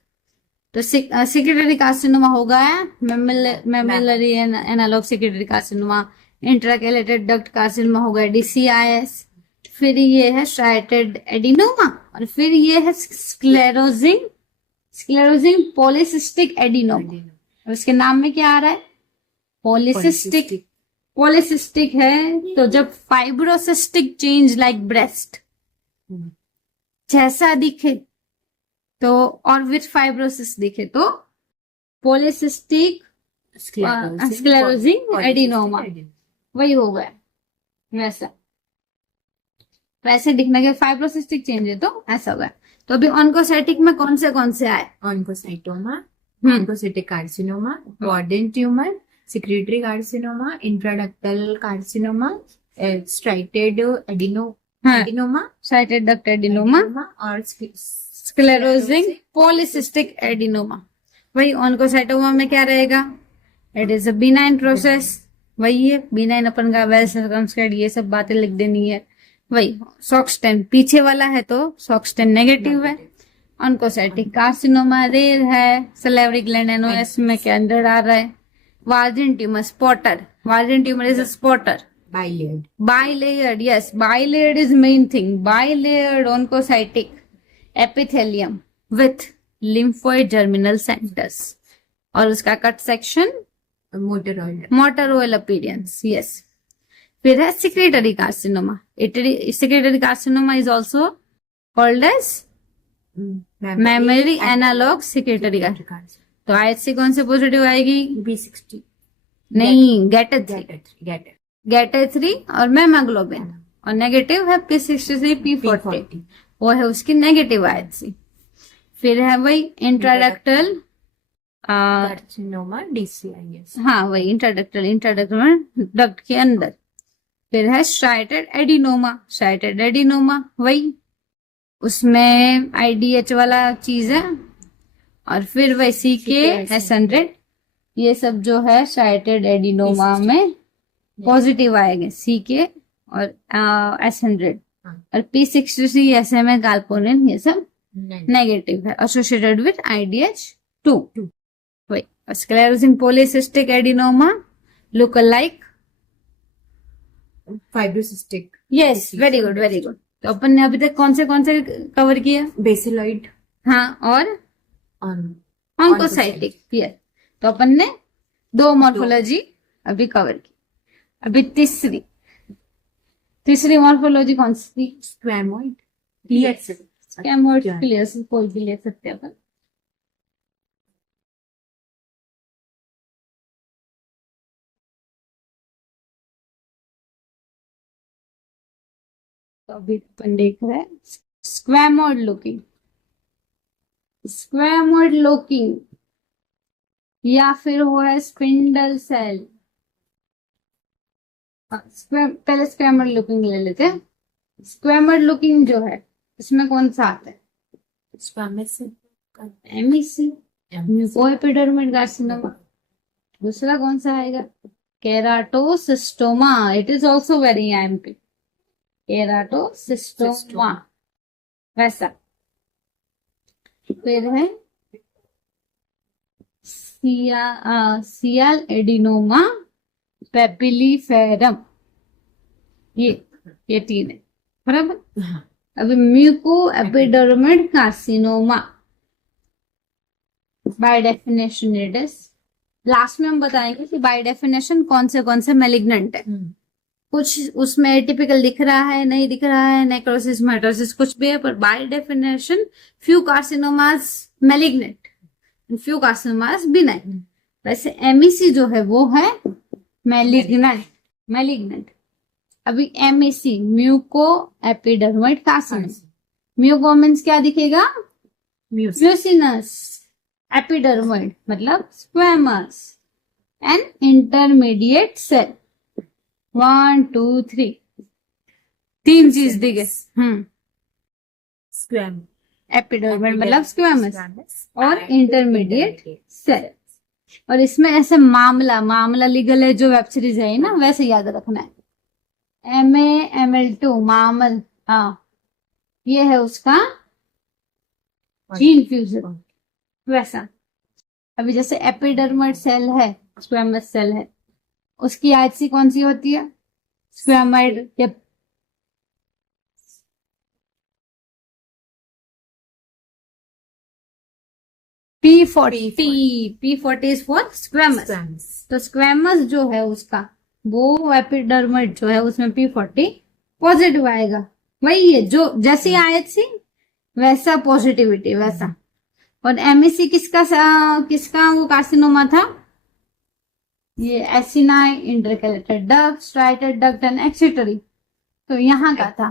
तो सेक्रेटरी कार्सिनोमा होगा, mammary analogue secretory carcinoma. Intercalated duct carcinoma होगा DCIS। फिर ये है स्ट्राइटेड एडिनोमा, और फिर ये है स्क्लेरोजिंग पॉलीसिस्टिक एडिनोमा। और इसके नाम में क्या आ रहा है? पॉलीसिस्टिक है, तो जब फाइब्रोसिस्टिक चेंज लाइक ब्रेस्ट जैसा दिखे तो, और विथ फाइब्रोसिस दिखे तो पॉलीसिस्टिक स्क्लेरोजिंग एडिनोमा वही हो गया वैसा। वैसे दिखने के फाइब्रोसिस्टिक चेंज है तो ऐसा हुआ। तो अभी ऑन्कोसाइटिक में कौन से आए? Oncocytoma, oncocytic carcinoma, Warthin tumour, secretory carcinoma, intraductal carcinoma, striated adenoma, striated duct adenoma और स्क्लेरोजिंग पॉलीसिस्टिक एडिनोमा। वही ऑन्कोसाइटोमा में क्या रहेगा? It is a benign process, वही है बिनाइन, अपन का वेल सर्कमस्क्राइब्ड, ये सब बातें लिख देनी है। वही SOX10 पीछे वाला है तो SOX10 नेगेटिव है। ऑन्कोसाइटिक कार्सिनोमा रेयर है, सलेवरी ग्लैंड NOS में के अंदर आ रहा है। Warthin tumour spotter, Warthin tumour is a spotter, bilayered, yes, bilayered is main thing, bilayered oncocytic epithelium with lymphoid germinal centers, और उसका cut section motor oil appearance, yes. फिर है secretory carcinoma. Secretory carcinoma is also called as memory analogue secretory carcinoma. तो IHC कौन से पॉजिटिव आएगी? B60 नहीं, GATA3 और मेमाग्लोबिन, और नेगेटिव है P63 P40, वो है उसकी नेगेटिव IHC। फिर है वही इंट्राडक्टल कार्सिनोमा DCIS, हाँ वही इंट्राडक्टल डक्ट के अंदर। फिर है स्ट्राइटेड एडिनोमा, वही उसमें IDH वाला चीज है, और फिर वही CKS100, ये सब जो है स्ट्राइटेड एडिनोमा में पॉजिटिव आएंगे, CK और S100, और P63 SMA कार्पोनिन ये सब नेगेटिव है, एसोसिएटेड विद IDH2। वही sclerosing polycystic adenoma look like fibrocystic. Yes, very good. तो अपन ने अभी तक कौन से कवर किया? बेसिलॉइड, हाँ, और ऑन्कोसाइटिक। तो अपन ने 2 मॉर्फोलॉजी अभी कवर की। अभी तीसरी मॉर्फोलॉजी कौन सी? स्क्वैमोइड क्लियर कोई भी ले सकते हैं अपन। तो अभी अपन देख रहे हैं स्क्वैमोइड लुकिंग, या फिर वो है स्पिंडल सेल। पहले स्क्वैमोइड लुकिंग ले लेते हैं। स्क्वैमोइड लुकिंग जो है इसमें कौन सा आता है? MEC, mucoepidermoid carcinoma. दूसरा कौन सा आएगा? Keratocystoma, it is also very IMP, keratocystoma वैसा। फिर है सियल एडिनोमा पेपिलीफेरम, ये 3 है बराबर। अभी mucoepidermoid carcinoma by definition it is, last में हम बताएंगे कि बाय डेफिनेशन कौन से मैलिग्नेंट है। कुछ उसमें टिपिकल दिख रहा है, नहीं दिख रहा है, नेक्रोसिस माइटोसिस कुछ भी है, पर by definition few carcinomas malignant, few carcinomas benign. वैसे एमईसी जो है वो है मैलिग्नेंट, मैलिग्नेंट। अभी MEC mucoepidermoid carcinoma, muco means क्या दिखेगा, म्यूसिनस, एपिडर्मोइड मतलब स्क्वेमस एंड इंटरमीडिएट सेल। 1 2 3 तीन चीज दिखे। स्क्वैम, एपिडर्मल मतलब स्क्वेमस और इंटरमीडिएट सेल। और इसमें ऐसे मामला, मामला लीगल है जो वेब सीरीज है ना, वैसे याद रखना है। MAML2 मामल, हाँ ये है उसका जीन फ्यूजन वैसा। अभी जैसे एपिडर्मल सेल है, स्क्वेमस सेल है, उसकी आईसी कौन सी होती है, स्क्वेमाइड या P40 इज फॉर स्क्वेमस। तो स्क्वेमस जो है उसका, वो एपिडर्मिड जो है उसमें P40 पॉजिटिव आएगा। वही है जो जैसी आईएचसी वैसा पॉजिटिविटी वैसा। और एमईसी किसका वो कार्सिनोमा था, ये acini intercalated duct, striated duct and excretory. तो यहाँ का था।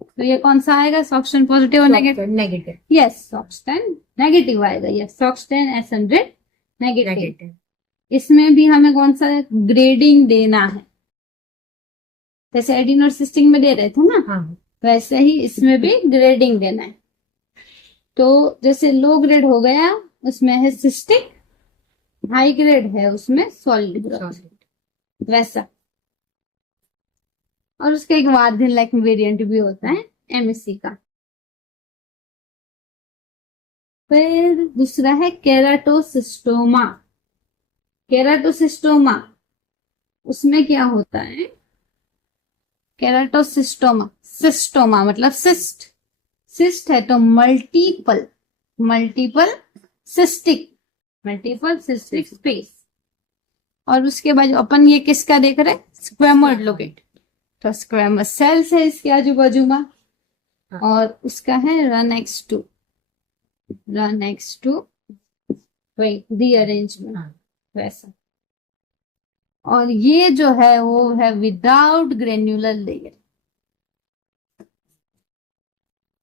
तो ये कौन सा आएगा, सॉक्सटेन पॉजिटिव और negative? Negative, yes SOX ten negative आएगा। Yes SOX ten S100 negative. इसमें भी हमें कौन सा ग्रेडिंग देना है, जैसे एडिनोसिस्टिंग में दे रहे थे ना, हाँ, वैसे ही इसमें भी ग्रेडिंग देना है। तो जैसे लो ग्रेड हो गया उसमें है सिस्टिक, हाई ग्रेड है उसमें सॉलिड ग्रोथ वैसा। और उसके एक वार्डिन लाइक वेरिएंट भी होता है एमएससी का। फिर दूसरा है केराटोसिस्टोमा। केराटोसिस्टोमा उसमें क्या होता है, केराटोसिस्टोमा, सिस्टोमा मतलब सिस्ट, सिस्ट है तो मल्टीपल सिस्टिक स्पेस। और उसके बाद अपन ये किसका देख रहे हैं, स्क्वेमोइड लोकेट। तो स्क्वेमस सेल्स है इसके आजू बाजू में। और उसका है RUNX2 वही रीअरेंजमेंट वैसा। और ये जो है वो है विदाउट ग्रेन्युलर लेयर।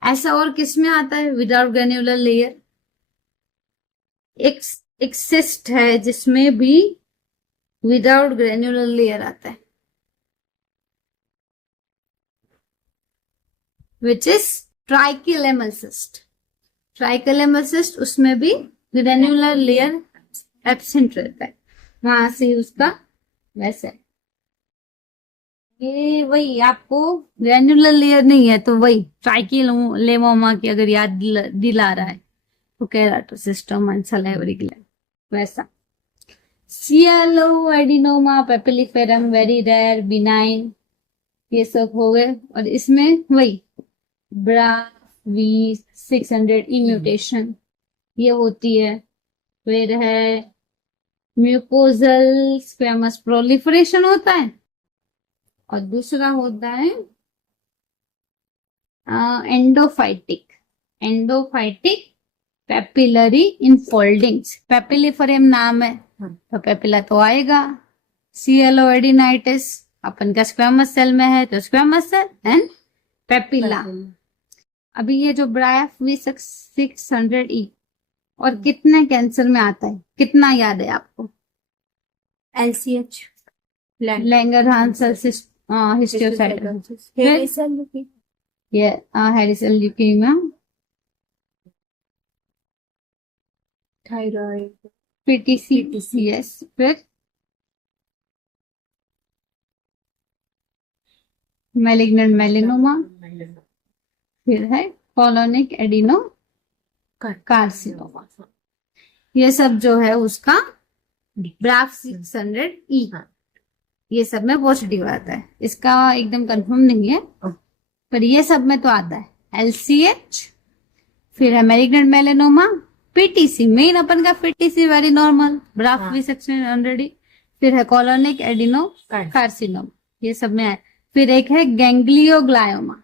ऐसा और किस में आता है विदाउट ग्रेन्युलर लेयर, एक सिस्ट है जिसमें भी विदाउट ग्रेन्युलर लेयर आता है, विच इज ट्राइकिलेमल सिस्ट। ट्राइकिलेमल सिस्ट उसमें भी ग्रेन्युलर लेयर एब्सेंट रहता है, वहां से उसका वैसे। ये वही आपको ग्रेन्युलर लेयर नहीं है तो वही ट्राइकिलेमोमा की अगर याद दिला रहा है तो केराटोसिस्टोमा एंड सलाइवरी ग्लैंड वैसा। सियालो एडिनोमा पेपिलिफेरम वेरी रेयर बिनाइन, ये सब हो गए। और इसमें वही BRAF-V600E म्यूटेशन ये होती है। फिर है म्यूकोजल स्क्वेमस प्रोलिफरेशन होता है। और दूसरा होता है एंडोफाइटिक पेपिलरी इनफोल्डिंग्स। पेपिलिफेरम नाम है तो पेपिला तो आएगा। CLO एडिनाइटिस अपन का स्क्वेमस सेल में है तो स्क्वेमस सेल एंड पेपिला। अभी ये जो BRAF-V600E और कितने कैंसर में आता है, कितना याद है आपको? LCH लैंगरहांस हिस्टियोसाइटोसिस, ये हेरिसेल ल्यूकेमिया, थायराइड, PTC, यस। फिर मैलिग्नेंट मेलेनोमा, फिर है कोलोनिक एडिनो कार्सिनोमा। ये सब जो है उसका BRAF-600E ये सब में पॉजिटिव आता है। इसका एकदम कंफर्म नहीं है पर ये सब में तो आता है। LCH, फिर है मैलिग्नेंट मेलेनोमा, PTC मेन अपन का PTC वेरी नॉर्मल, BRAF-V600E, फिर है कोलोनिक एडिनो कार्सिनोमा ये सब में है। फिर एक है गैंग्लियोग्लायोमा,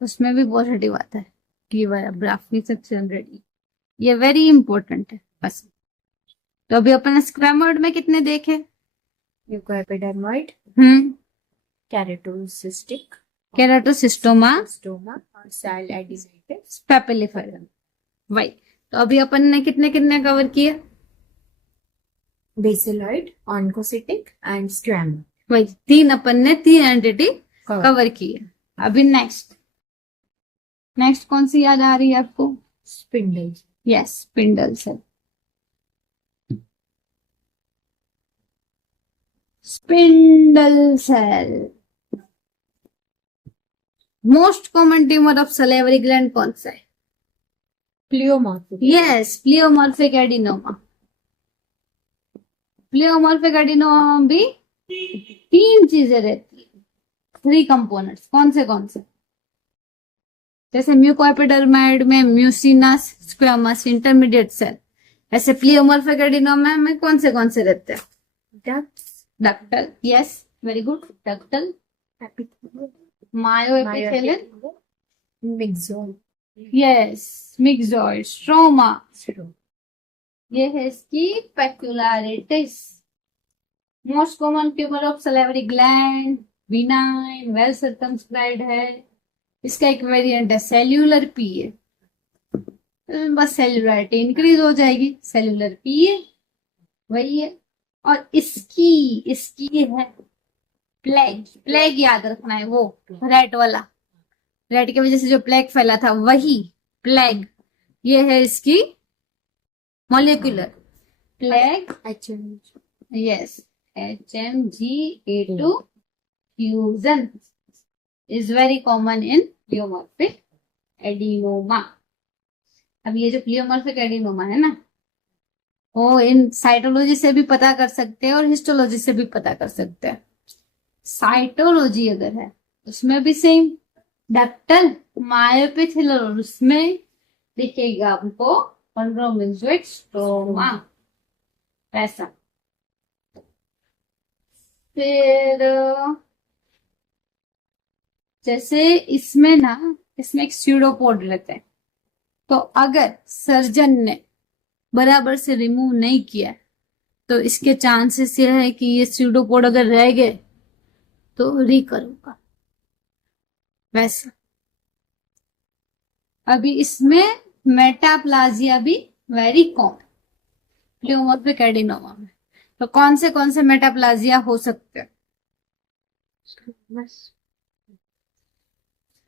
उसमें भी पॉजिटिव आता है ये वाला BRAF-V600E। ये वेरी इंपॉर्टेंट है बस। तो अभी अपन स्क्वेमोइड में कितने देखे? म्यूकोएपिडर्मोइड, केराटोसिस्टिक, केराटोसिस्टोमा, स्टोमा और सेल एडिनाइटिस, पेपिलिफेरम। वही। तो अभी अपन ने कितने कितने कवर किए? बेसिलॉइड, ऑन्कोसिटिक एंड स्क्वेमोइड। वही 3 अपन ने 3 एंटिटी कवर की है। अभी नेक्स्ट कौन सी याद आ रही है आपको? Spindle. Yes, spindle cell. Spindle cell most common tumour of salivary gland कौन सा है? Pleomorphic. Yes, pleomorphic adenoma. Pleomorphic adenoma में भी 3 चीजें रहती है, 3 कंपोनेंट्स। कौन से? जैसे म्यूकोएपिडर्माइड में म्यूसिनस, स्क्वेमस, इंटरमीडिएट सेल, ऐसे प्लियोमॉर्फिक एडिनोमा में कौन से रहते हैं? Ductal. Yes, very good. Ductal, myoepithelial, myxoid. Yes, myxoid, stroma. ये है इसकी peculiarities. Most common tumour of salivary gland, benign, well circumscribed है। इसका एक वेरिएंट है सेल्यूलर पीए। बस सेल्यूलरिटी इंक्रीज हो जाएगी, सेल्यूलर पीए वही है। और इसकी है प्लेग याद रखना है, वो रेट वाला, रेट की वजह से जो प्लेग फैला था वही प्लेग। ये है इसकी molecular plague, yes, HMG-A2 fusion is very common in pleomorphic adenoma। अब ये जो प्लियोमॉर्फिक एडिनोमा है ना, वो इन साइटोलॉजी से भी पता कर सकते हैं और हिस्टोलॉजी से भी पता कर सकते हैं। साइटोलॉजी अगर है उसमें भी सेम डक्टल, मायोएपिथेलियल, उसमें दिखेगा आपको कंड्रोमिक्सोइड स्ट्रोमा ऐसा। फिर जैसे इसमें एक स्यूडोपोड रहता है, तो अगर सर्जन ने बराबर से रिमूव नहीं किया तो इसके चांसेस ये है कि ये स्यूडोपोड अगर रह गए तो रिकर होगा वैसा। अभी इसमें मेटाप्लाजिया भी वेरी कॉमन प्लियोमॉर्फिक एडिनोमा में। तो कौन से मेटाप्लाजिया हो सकते हैं?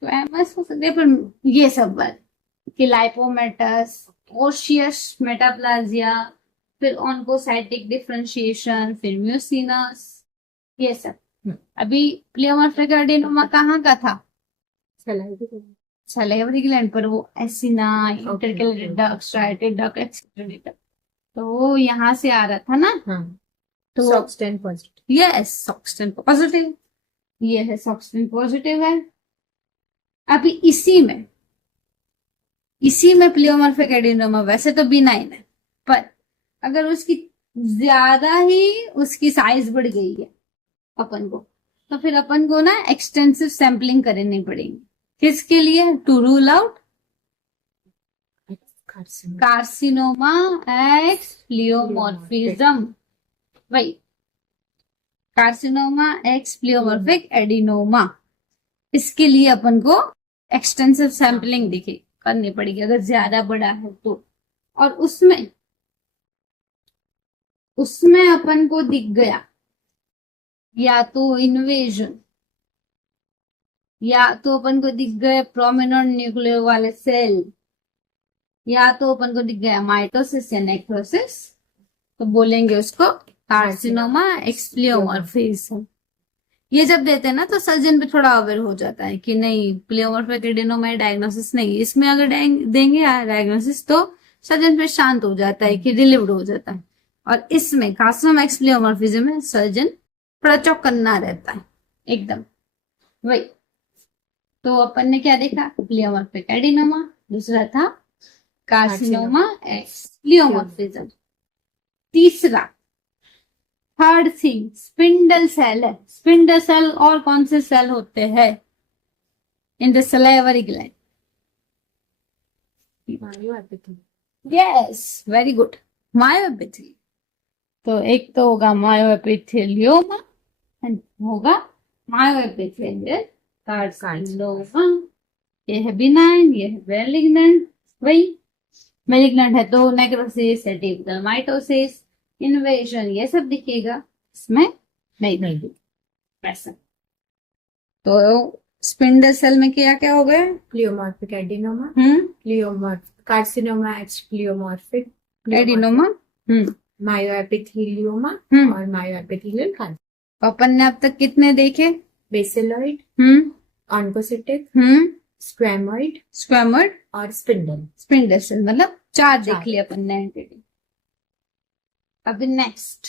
स्क्वैमस हो सकते हैं, पर ये सब बात कि लाइपोमेटस, ओशियस मेटाप्लाजिया, फिर ऑन्कोसाइटिक डिफरेंशिएशन, फिर म्यूसिनस, ये सब। अभी प्लियोमॉर्फिक एडिनोमा कहाँ का था? सलेवरी ग्लैंड पर, वो acini, intercalated duct, striated duct, excreted duct, तो वो यहाँ से आ रहा था ना। तो SOX ten positive. Yes, SOX ten positive, ये है सॉक्सटेन पॉजिटिव है। अभी इसी में प्लियोमॉर्फिक एडिनोमा वैसे तो बिनाइन है, पर अगर उसकी ज्यादा ही उसकी साइज बढ़ गई है अपन को, तो फिर अपन को ना एक्सटेंसिव सैंपलिंग करनी पड़ेगी। किसके लिए? To rule out carcinoma ex pleomorphism. वही कार्सिनोमा एक्स प्लियोमॉर्फिक एडिनोमा, इसके लिए अपन को एक्सटेंसिव सैंपलिंग करनी पड़ेगी अगर ज्यादा बड़ा है तो। और उसमें अपन को दिख गया या तो इन्वेजन, या तो अपन को दिख गए प्रोमिनेंट न्यूक्लियर वाले सेल, या तो अपन को दिख गया माइटोसिस या नेक्रोसिस, तो बोलेंगे उसको कार्सिनोमा एक्स प्लियोमॉर्फिज्म। ये जब देते हैं ना तो सर्जन भी थोड़ा अवेयर हो जाता है कि नहीं, प्लियोमॉर्फिक एडिनोमा डायग्नोसिस नहीं, इसमें अगर देंगे डायग्नोसिस तो सर्जन फिर शांत हो जाता है कि रिलीव्ड हो जाता है। और इसमें कार्सिनोमा एक्स प्लियोमॉर्फिज्म में सर्जन थोड़ा चौकन्ना रहता है एकदम। वही तो अपन ने क्या देखा? प्लियोमॉर्फिक एडिनोमा, दूसरा था कार्सिनोमा एक्स प्लियोमॉर्फिज्म, तीसरा थर्ड थिंग स्पिंडल सेल है। स्पिंडल सेल और कौन से सेल होते हैं in the salivary gland? Yes, very good. Myoepithelium, तो एक तो होगा मायोएपिथेलियोमा एंड होगा मायोएपिथेलियल कार्सिनोमा। ये है बिनाइन, ये है मैलिग्नेंट। वही मैलिग्नेंट है तो नेक्रोसिस, रेटिकुलर माइटोसिस, इन्वेजन, ये सब दिखेगा, इसमें नहीं वैसा। तो स्पिंडल सेल में क्या क्या हो गया? Pleomorphic adenoma, carcinoma ex pleomorphic adenoma, myoepithelioma और मायोएपिथेलियल कार्सिनोमा। अपन ने अब तक कितने देखे? बेसिलॉइड, ऑन्कोसिटिक, स्क्वेमॉइड स्क्वेमर्ड और स्पिंडल। स्पिंडल सेल, मतलब 4 चार। देख लिया अपन ने एंटिटी। अभी नेक्स्ट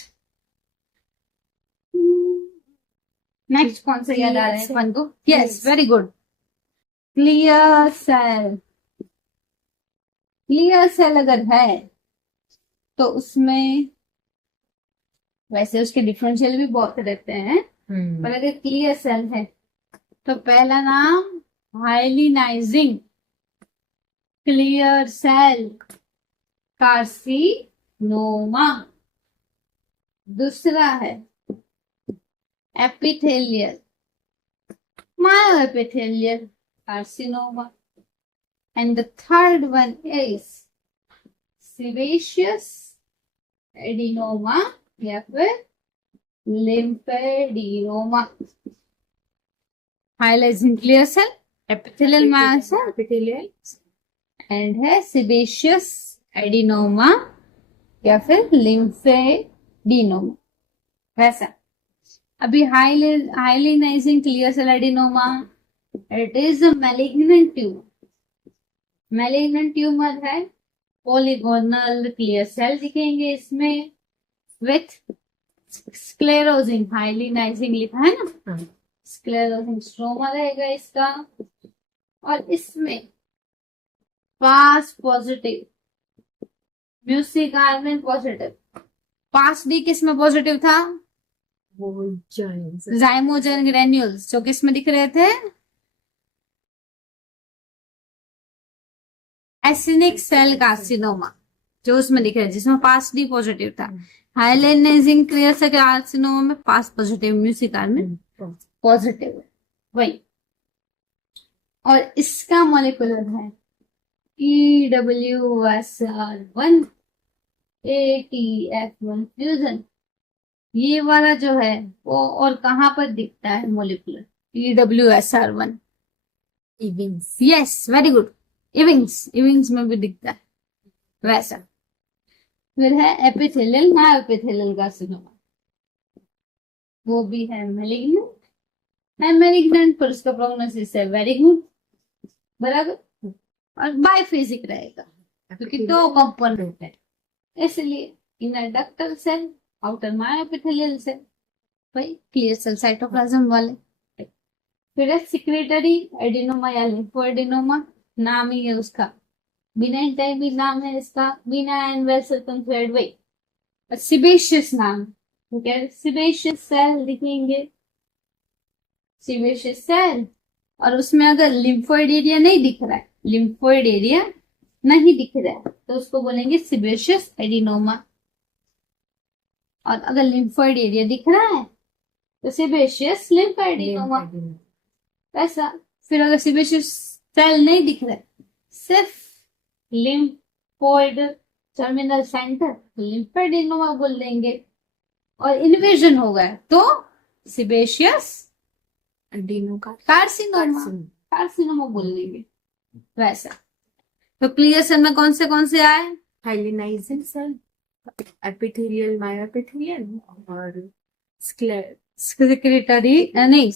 कौन सा याद आ रहा है अपन को? Yes, very good. Clear cell. Clear cell अगर है तो उसमें वैसे उसके डिफरेंशियल भी बहुत रहते हैं, पर अगर क्लियर सेल है तो पहला नाम हाइलिनाइजिंग क्लियर सेल कार्सिनोमा, दूसरा है epithelial myoepithelial carcinoma, and the third one is sebaceous adenoma या फिर lymphadenoma। Hyalinizing clear cell, epithelial myo cell epithelial and है sebaceous adenoma या फिर lymphadenoma वैसा। अभी hyalinizing clear cell adenoma, it is a malignant tumour. Malignant tumour है, पॉलीगोनल क्लियर सेल दिखेंगे इसमें विथ स्क्लेरोजिंग, हाइलाइजिंग लिखा है ना, स्क्लेरोजिंग स्ट्रोमा रहेगा इसका। और इसमें पास पॉजिटिव, म्यूसिक आर्मिन पॉजिटिव। पास डी किस में पॉजिटिव था? वो जाइमोजन ग्रेन्यूल्स, जो किस में दिख रहे थे? एसिनिक सेल कार्सिनोमा, जो उसमें दिख रहा है, जिसमें पास डी पॉजिटिव था। हाइलाइजिंग क्लियर सेल कार्सिनोमा में पास पॉजिटिव, म्यूसिक आर्मिन पॉजिटिव, वही। और इसका मॉलिक्यूलर है EWSR1 ATF1 फ्यूजन। ये वाला जो है वो और कहाँ पर दिखता है molecular? EWSR1, Ewing's. Yes, very good. Ewing's में भी दिखता है वैसा। फिर है एपिथेलियल मायोएपिथेलियल कार्सिनोमा, वो भी है मैलिग्नेंट, पर उसका प्रोग्नोसिस है वेरी गुड, बराबर। और बाइफेजिक रहेगा क्योंकि 2 कंपोनेंट है, इसलिए inner ductal cell, outer myoepithelial cell, भाई क्लियर सेल साइटोप्लाज्म वाले। फिर है सिक्रेटरी एडिनोमा या लिम्फोएडिनोमा, नाम ही है उसका, बिनाइन टाइप भी नाम है इसका, बिनाइन वेल सर्कमफ्लेक्टेड वही। और सिबेशियस नाम, ठीक है, सिबेशियस सेल दिखेंगे, सिबेशियस सेल। और उसमें अगर लिम्फोइड एरिया नहीं दिख रहा है, लिम्फोइड एरिया नहीं दिख रहा है तो उसको बोलेंगे सिबेशियस एडिनोमा। और अगर लिम्फोइड एरिया दिख रहा है तो सिबेशियस लिम्फोएडिनोमा ऐसा। फिर अगर सिबेशियस सेल नहीं दिख रहा है, सिर्फ लिम्फोइड टर्मिनल सेंटर, लिम्फोएडिनोमा बोल देंगे। और इन्वेजन हो गया तो सिबेशियस कार्सिनोमा बोल देंगे वैसा। तो क्लियर सेल में कौन से आए? हाइलाइजिंग सेल, एपिथेलियल मायोएपिथेलियल और सेक्रेटरी नहीं,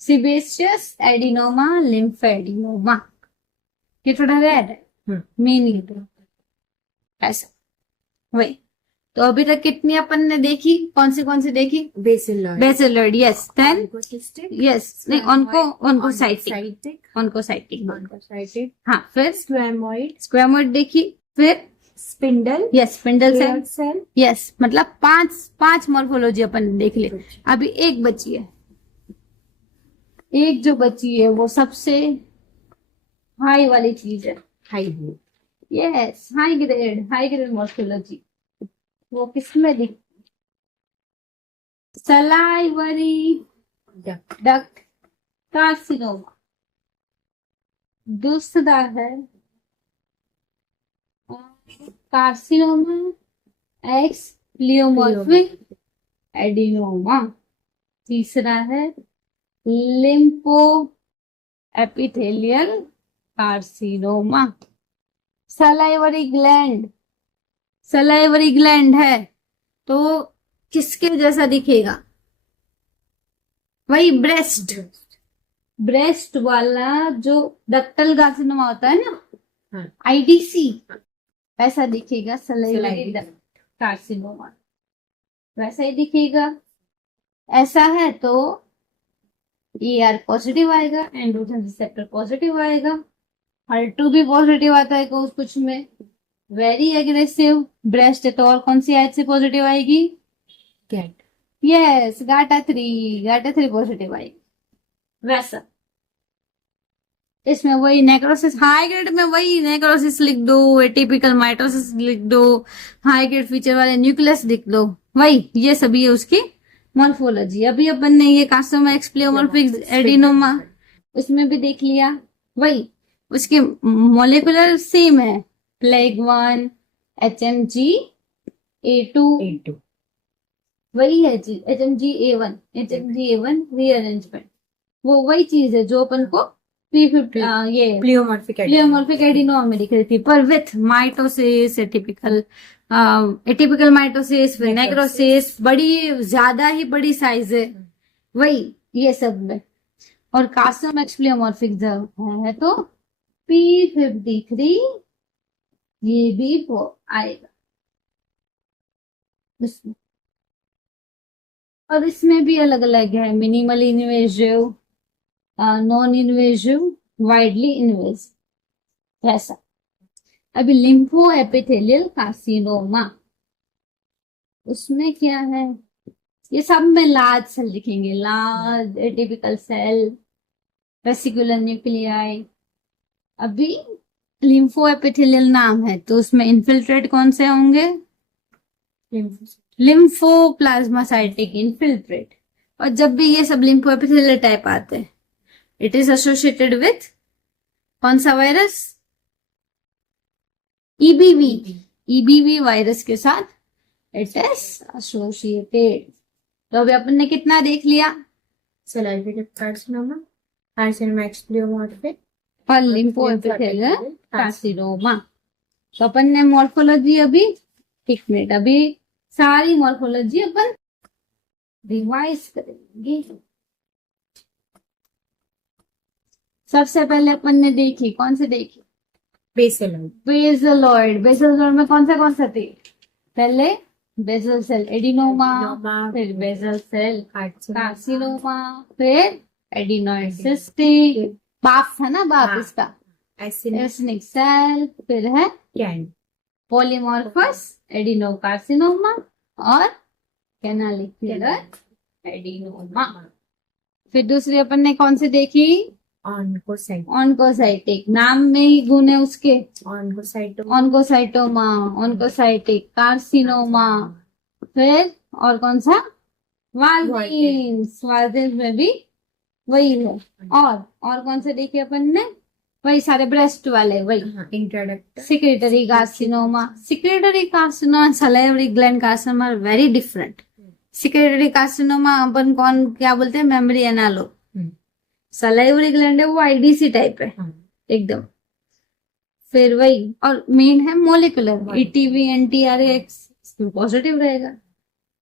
सिबेशियस एडिनोमा, लिम्फेडिनोमा। ये थोड़ा रेड है, मीनिंग ऐसा, वही। तो अभी तक कितनी अपन ने देखी? कौन सी देखी? बेसिलॉइड, यस। देन यस, नहीं, ऑन्कोसाइटिक, हाँ। फिर स्क्वेमोइड देखी, फिर spindle, yes, spindle clear cell, yes. मतलब पांच मॉर्फोलॉजी अपन ने देख ली। अभी एक बची है, एक जो बची है वो सबसे हाई वाली चीज है, यस, हाई ग्रेड मॉर्फोलॉजी। वो किसमें दिख, सलाइवरी डक्ट कार्सिनोमा। दूसरा है कार्सिनोमा एक्स प्लियोमॉर्फिक एडिनोमा। तीसरा है lympho epithelial carcinoma. Salivary gland है तो किसके जैसा दिखेगा? वही ब्रेस्ट वाला जो डक्टल कार्सिनोमा होता है ना, हाँ। आईडीसी, वैसा दिखेगा सलाइवरी कार्सिनोमा, वैसा ही दिखेगा। ऐसा है तो ER पॉजिटिव आएगा, एंड्रोजन रिसेप्टर पॉजिटिव आएगा, HER2 भी पॉजिटिव आता है कुछ में। वेरी एग्रेसिव ब्रेस्ट है तो और कौन सी एच से पॉजिटिव आएगी? कैट। यस, गाटा 3 पॉजिटिव आएगी। वैसा इसमें वही नेक्रोसिस, हाई ग्रेड में वही नेक्रोसिस लिख दो, एटिपिकल माइटोसिस लिख दो, हाई ग्रेड फीचर वाले न्यूक्लियस लिख दो, वही ये सभी है उसकी मॉर्फोलॉजी। अभी अपन ने ये कार्सिनोमा एक्स प्लियोमॉर्फिक एडिनोमा उसमें भी देख लिया, वही उसके मॉलिक्यूलर सेम है, प्लेग 1 HMG A2 वही है जी, HMG A1 रीअरेंजमेंट, वो वही चीज है जो अपन को ये प्लियोमॉर्फिक एडिनोमा में दिख रही थी, पर विथ माइटोसिस, एटिपिकल माइटोसिस, फिर नेक्रोसिस, बड़ी ज्यादा ही बड़ी साइज है, वही ये सब में। और कार्सिनोमा एक्स प्लियोमॉर्फिक जब है तो P53 ये भी वो आएगा उसमें। और इसमें भी अलग अलग है, minimal invasive, non invasive, widely invasive, ऐसा। अभी लिम्फो एपिथेलियल कार्सिनोमा, उसमें क्या है? ये सब में लार्ज सेल लिखेंगे, large atypical cell, vesicular nuclei. अभी लिम्फो एपिथेलियल नाम है तो उसमें इन्फिल्ट्रेट कौन से होंगे? Lymphoplasmacytic infiltrate. और जब भी ये सब लिम्फो एपिथेलियल टाइप आते हैं, इट इज एसोसिएटेड विथ कौन सा वायरस? EBV वायरस के साथ इट इज एसोसिएटेड। तो अभी अपन ने कितना देख लिया? Salivary carcinoma, carcinoma ex pleomorphic और लिम्फो एपिथेलियल कार्सिनोमा। तो अपन ने मॉर्फोलॉजी अभी, एक मिनट, अभी सारी मॉर्फोलॉजी अपन रिवाइज करेंगे। सबसे पहले अपन ने देखी, कौन से देखी? बेसलॉइड में कौन सा थे? पहले बेसल सेल एडिनोमा, फिर बेसल सेल कार्सिनोमा, फिर एडिनोइड सिस्टिक, बाप था ना, बाप इसका एसिनिक सेल, फिर है पॉलीमॉर्फस एडिनोकार्सिनोमा और कैनालिक्युलर एडिनोमा। फिर दूसरी अपन ने कौन सी देखी? ऑन्कोसाइटिक, नाम में ही गुण है उसके, ऑन्कोसाइटोमा, ऑन्कोसाइटिक कार्सिनोमा। फिर और कौन सा? वाल्डिन्स में भी वही है। और कौन से देखे अपन ने? वही सारे ब्रेस्ट वाले, वही secretory carcinoma and salivary gland carcinoma are very different. Secretory carcinoma अपन क्या बोलते हैं? मेमोरी एनालो। सलाइवरी ग्लैंड है वो आईडीसी टाइप है एकदम। फिर वही, और मेन है मोलिकुलर, ETV NTRX पॉजिटिव रहेगा।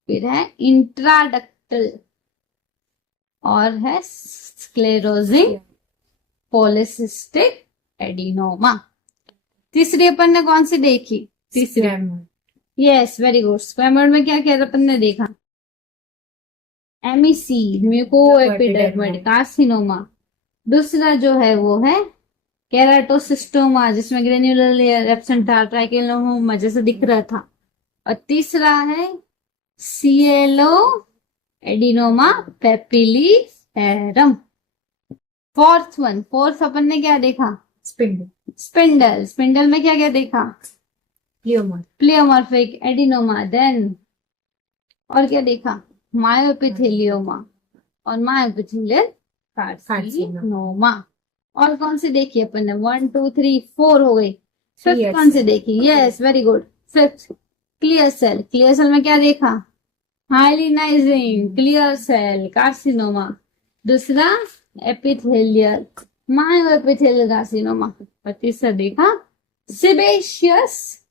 फिर है इंट्राडक्टल और है स्क्लेरोजिंग पॉलीसिस्टिक एडिनोमा। तीसरी अपन ने कौन सी देखी? तीसरी, यस, वेरी गुड। स्क्वैमर में क्या क्या अपन ने देखा? MEC mucoepidermoid carcinoma. दूसरा जो है वो है केराटोसिस्टोमा, जिसमें ग्रेन्युलर लेयर एब्सेंट था, ट्राइकेलोमा जैसा दिख रहा था। और तीसरा है CLO एडिनोमा पेपिलिफेरम। फोर्थ अपन ने क्या देखा? स्पिंडल स्पिंडल, स्पिंडल में क्या क्या देखा? प्लियोमा प्लियोमॉर्फिक एडिनोमा, देन और क्या देखा? मायोएपिथेलियोमा और मायोएपिथेलियल कार्सिनोमा। और कौन सी देखी अपन ने? 1 2 3 4 हो गई। फिफ्थ Clear कौन सी cell. देखी? Yes, very good. Fifth clear cell. Clear cell में क्या देखा? Hyalinizing clear cell carcinoma. दूसरा एपिथेलियल, मायोएपिथेलियल कार्सिनोमा। और तीसरा देखा सिबेशियस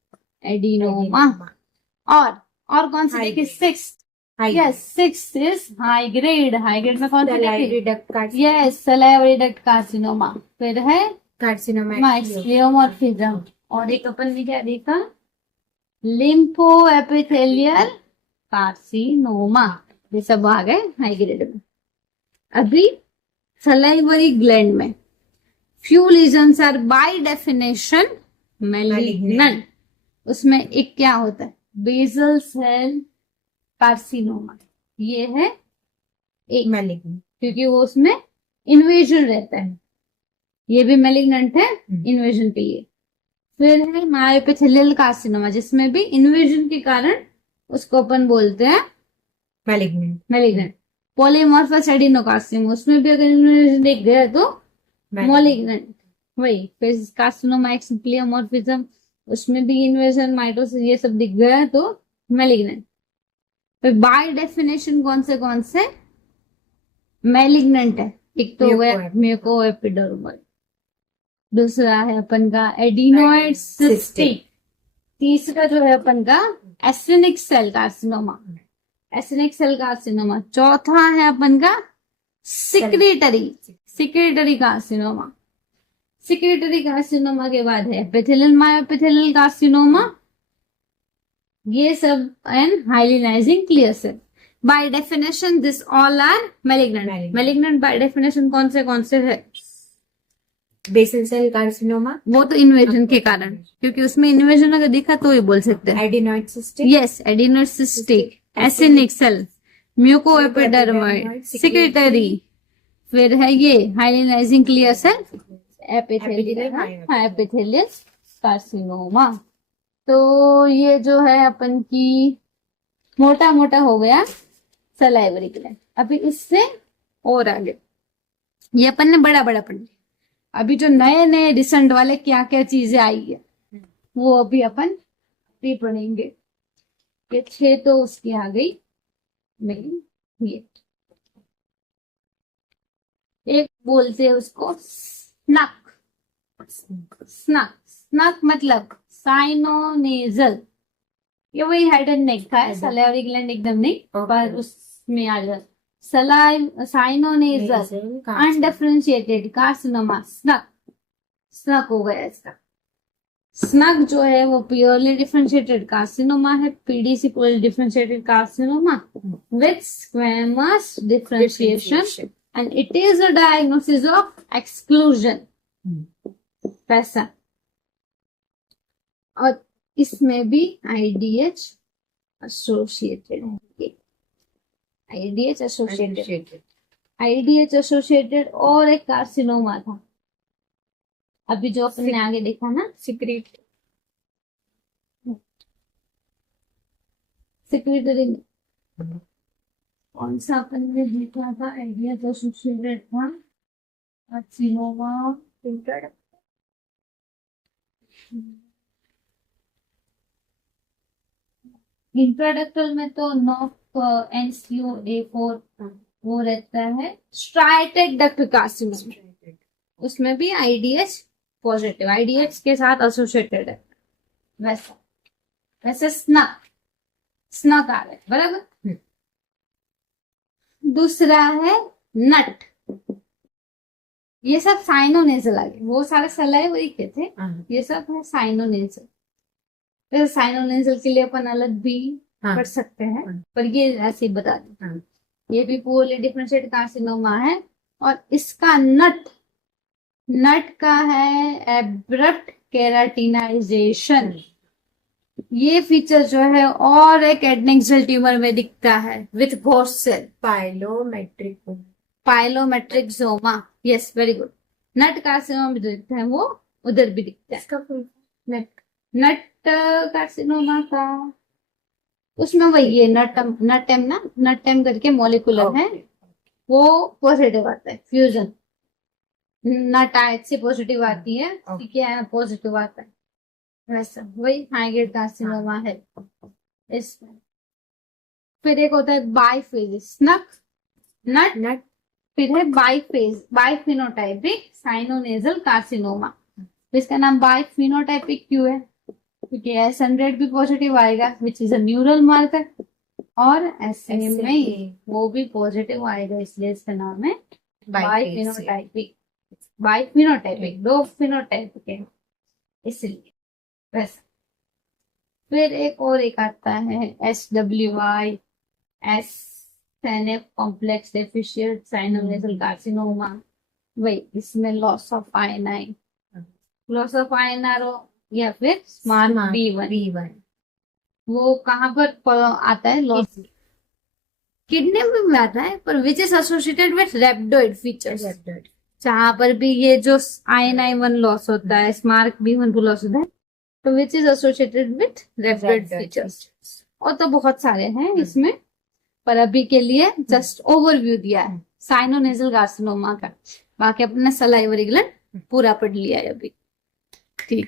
एडिनोमा। और कौन सी High देखी? grade. Six. Yes, six is high grade. High grade में कौन सी देखी? Duct yes, salivary duct carcinoma. फिर है कार्सिनोमा माइक्लियोमॉर्फिज्म। और एक अपन ने क्या देखा? Lympho epithelial carcinoma. ये सब आ गए हाई ग्रेड में। अभी सलाइवरी ग्लैंड में few lesions are by definition malignant. उसमें एक क्या होता है? Basal cell carcinoma. ये है एक, मैलिग्नेंट क्योंकि वो उसमें इन्वेजन रहता है। ये भी मैलिग्नेंट है इन्वेजन के लिए। फिर है मायोएपिथेलियल कार्सिनोमा, जिसमें भी इन्वेजन के कारण उसको अपन बोलते हैं मैलिग्नेंट। पॉलीमॉर्फस एडिनोकार्सिनोमा, उसमें भी अगर इन्वेजन देख गया तो मैलिग्नेंट। वही फिर कार्सिनोमा एक्स प्लियोमॉर्फिज्म, उसमें भी इन्वेजन माइटोसिस ये सब दिख गया तो मैलिग्नेंट। फिर बाय डेफिनेशन कौन से मैलिग्नेंट है? एक तो हो गया म्यूकोएपिडर्मल, दूसरा है अपन का एडिनोइड सिस्टिक, तीसरा जो है अपन का एसिनिक सेल कार्सिनोमा, एसिनिक सेल कार्सिनोमा, चौथा है अपन का सिक्रेटरी कार्सिनोमा। सिक्रेटरी कार्सिनोमा के बाद है एपिथेलियल मायोएपिथेलियल कार्सिनोमा। ये सब and hyalinizing clear cell. By definition this all are malignant. Malignant by definition कौन से है? बेसल सेल कार्सिनोमा, वो तो इन्वेजन के कारण, क्योंकि उसमें इन्वेजन अगर दिखा तो ही बोल सकते हैं। Adenoid cystic, yes, adenoid cystic, acinic cell, mucoepidermoid, secretory, फिर है ये hyalinizing clear cell, epithelial carcinoma. तो ये जो है अपन की मोटा मोटा हो गया सलाइवरी ग्लैंड। अभी इससे और आगे ये अपन ने बड़ा पढ़ लिया। अभी जो नए रिसेंट वाले क्या क्या चीजें आई है वो अभी अपन भी पढ़ेंगे। ये 6 तो उसकी आ गई मेन। ये एक बोलते हैं उसको स्नक। स्नक मतलब साइनोनेजल। ये वही हेड एंड नेक का है, सलाइवरी ग्लैंड एकदम नहीं, पर उसमें आ जाए साइनोनेजल अनडिफरेंशिएटेड कार्सिनोमा। स्नक हो गया इसका। स्नक जो है वो प्योरली डिफरेंशिएटेड कार्सिनोमा है, PDC purely differentiated carcinoma with squamous differentiation and it is a diagnosis of exclusion. वैसा। और इसमें भी आईडीएच एसोसिएटेड है। आईडीएच एसोसिएटेड और एक कार्सिनोमा था अभी जो अपने आगे देखा ना, सिक्रेटरी। कौन सा अपन ने देखा था? आईडीएच एसोसिएटेड था कार्सिनोमा। इंट्रोडक्टल में तो नॉफ NCO-A4 वो रहता है। स्ट्राइटेड डक्ट कार्सिनोमा, उसमें भी आईडीएच पॉजिटिव, आईडीएच के साथ एसोसिएटेड है। वैसे स्नक आ गए बराबर। दूसरा है नट। ये सब साइनोनेजल आ गए, वो सारे सलाइवरी के थे, ये सब है साइनोनेजल। वैसे साइनोनेजल के लिए अपन अलग भी पढ़ सकते हैं, पर ये ऐसे ही बता दें। ये भी पूर्ली डिफरेंशिएटेड कार्सिनोमा है और इसका नट का है एब्रप्ट केराटिनाइजेशन। ये फीचर जो है और एक एडनेक्सल ट्यूमर में दिखता है with ghost cell, pilomatrixoma. Yes, very good. NUT carcinoma में जो दिखता है वो उधर भी दिखता है। इसका फुल नेट नट कार्सिनोमा का उसमें वही है, नटम ना, नटम करके मॉलिकुलर है, वो पॉजिटिव आता है, फ्यूजन नटाइट से पॉजिटिव आती है, ठीक है, पॉजिटिव आता है वैसा, वही हाई ग्रेड कार्सिनोमा है इसमें। फिर एक होता है बाइफेज नट, नट फिर है बाइफेज बाइफिनोटाइपिक साइनोनेजल कार्सिनोमा। इसका नाम बाइफिनोटाइपिक क्यों है? क्योंकि S100 भी पॉजिटिव आएगा which is a neural marker, और SMA में वो भी पॉजिटिव आएगा, इसलिए इसका नाम है बाइफिनोटाइपिक। बाइफिनोटाइपिक दो फिनोटाइपिक है इसलिए वैसा। फिर एक आता है SWI SNF complex deficient sinonasal carcinoma, वही इसमें loss of INI one, loss of INI या फिर स्मॉल B1, वो कहाँ पर आता है? लॉस किडनी में आता है, पर which is associated with rhabdoid features, जहां पर भी ये जो INI1 लॉस होता है, स्मार्क B1 को लॉस होता है, तो which is associated with rhabdoid features. और तो बहुत सारे हैं इसमें, पर अभी के लिए जस्ट ओवरव्यू दिया है साइनोनेजल कार्सिनोमा का, बाकी अपने सलाइवरी ग्लैंड पूरा पढ़ लिया है अभी। ठीक।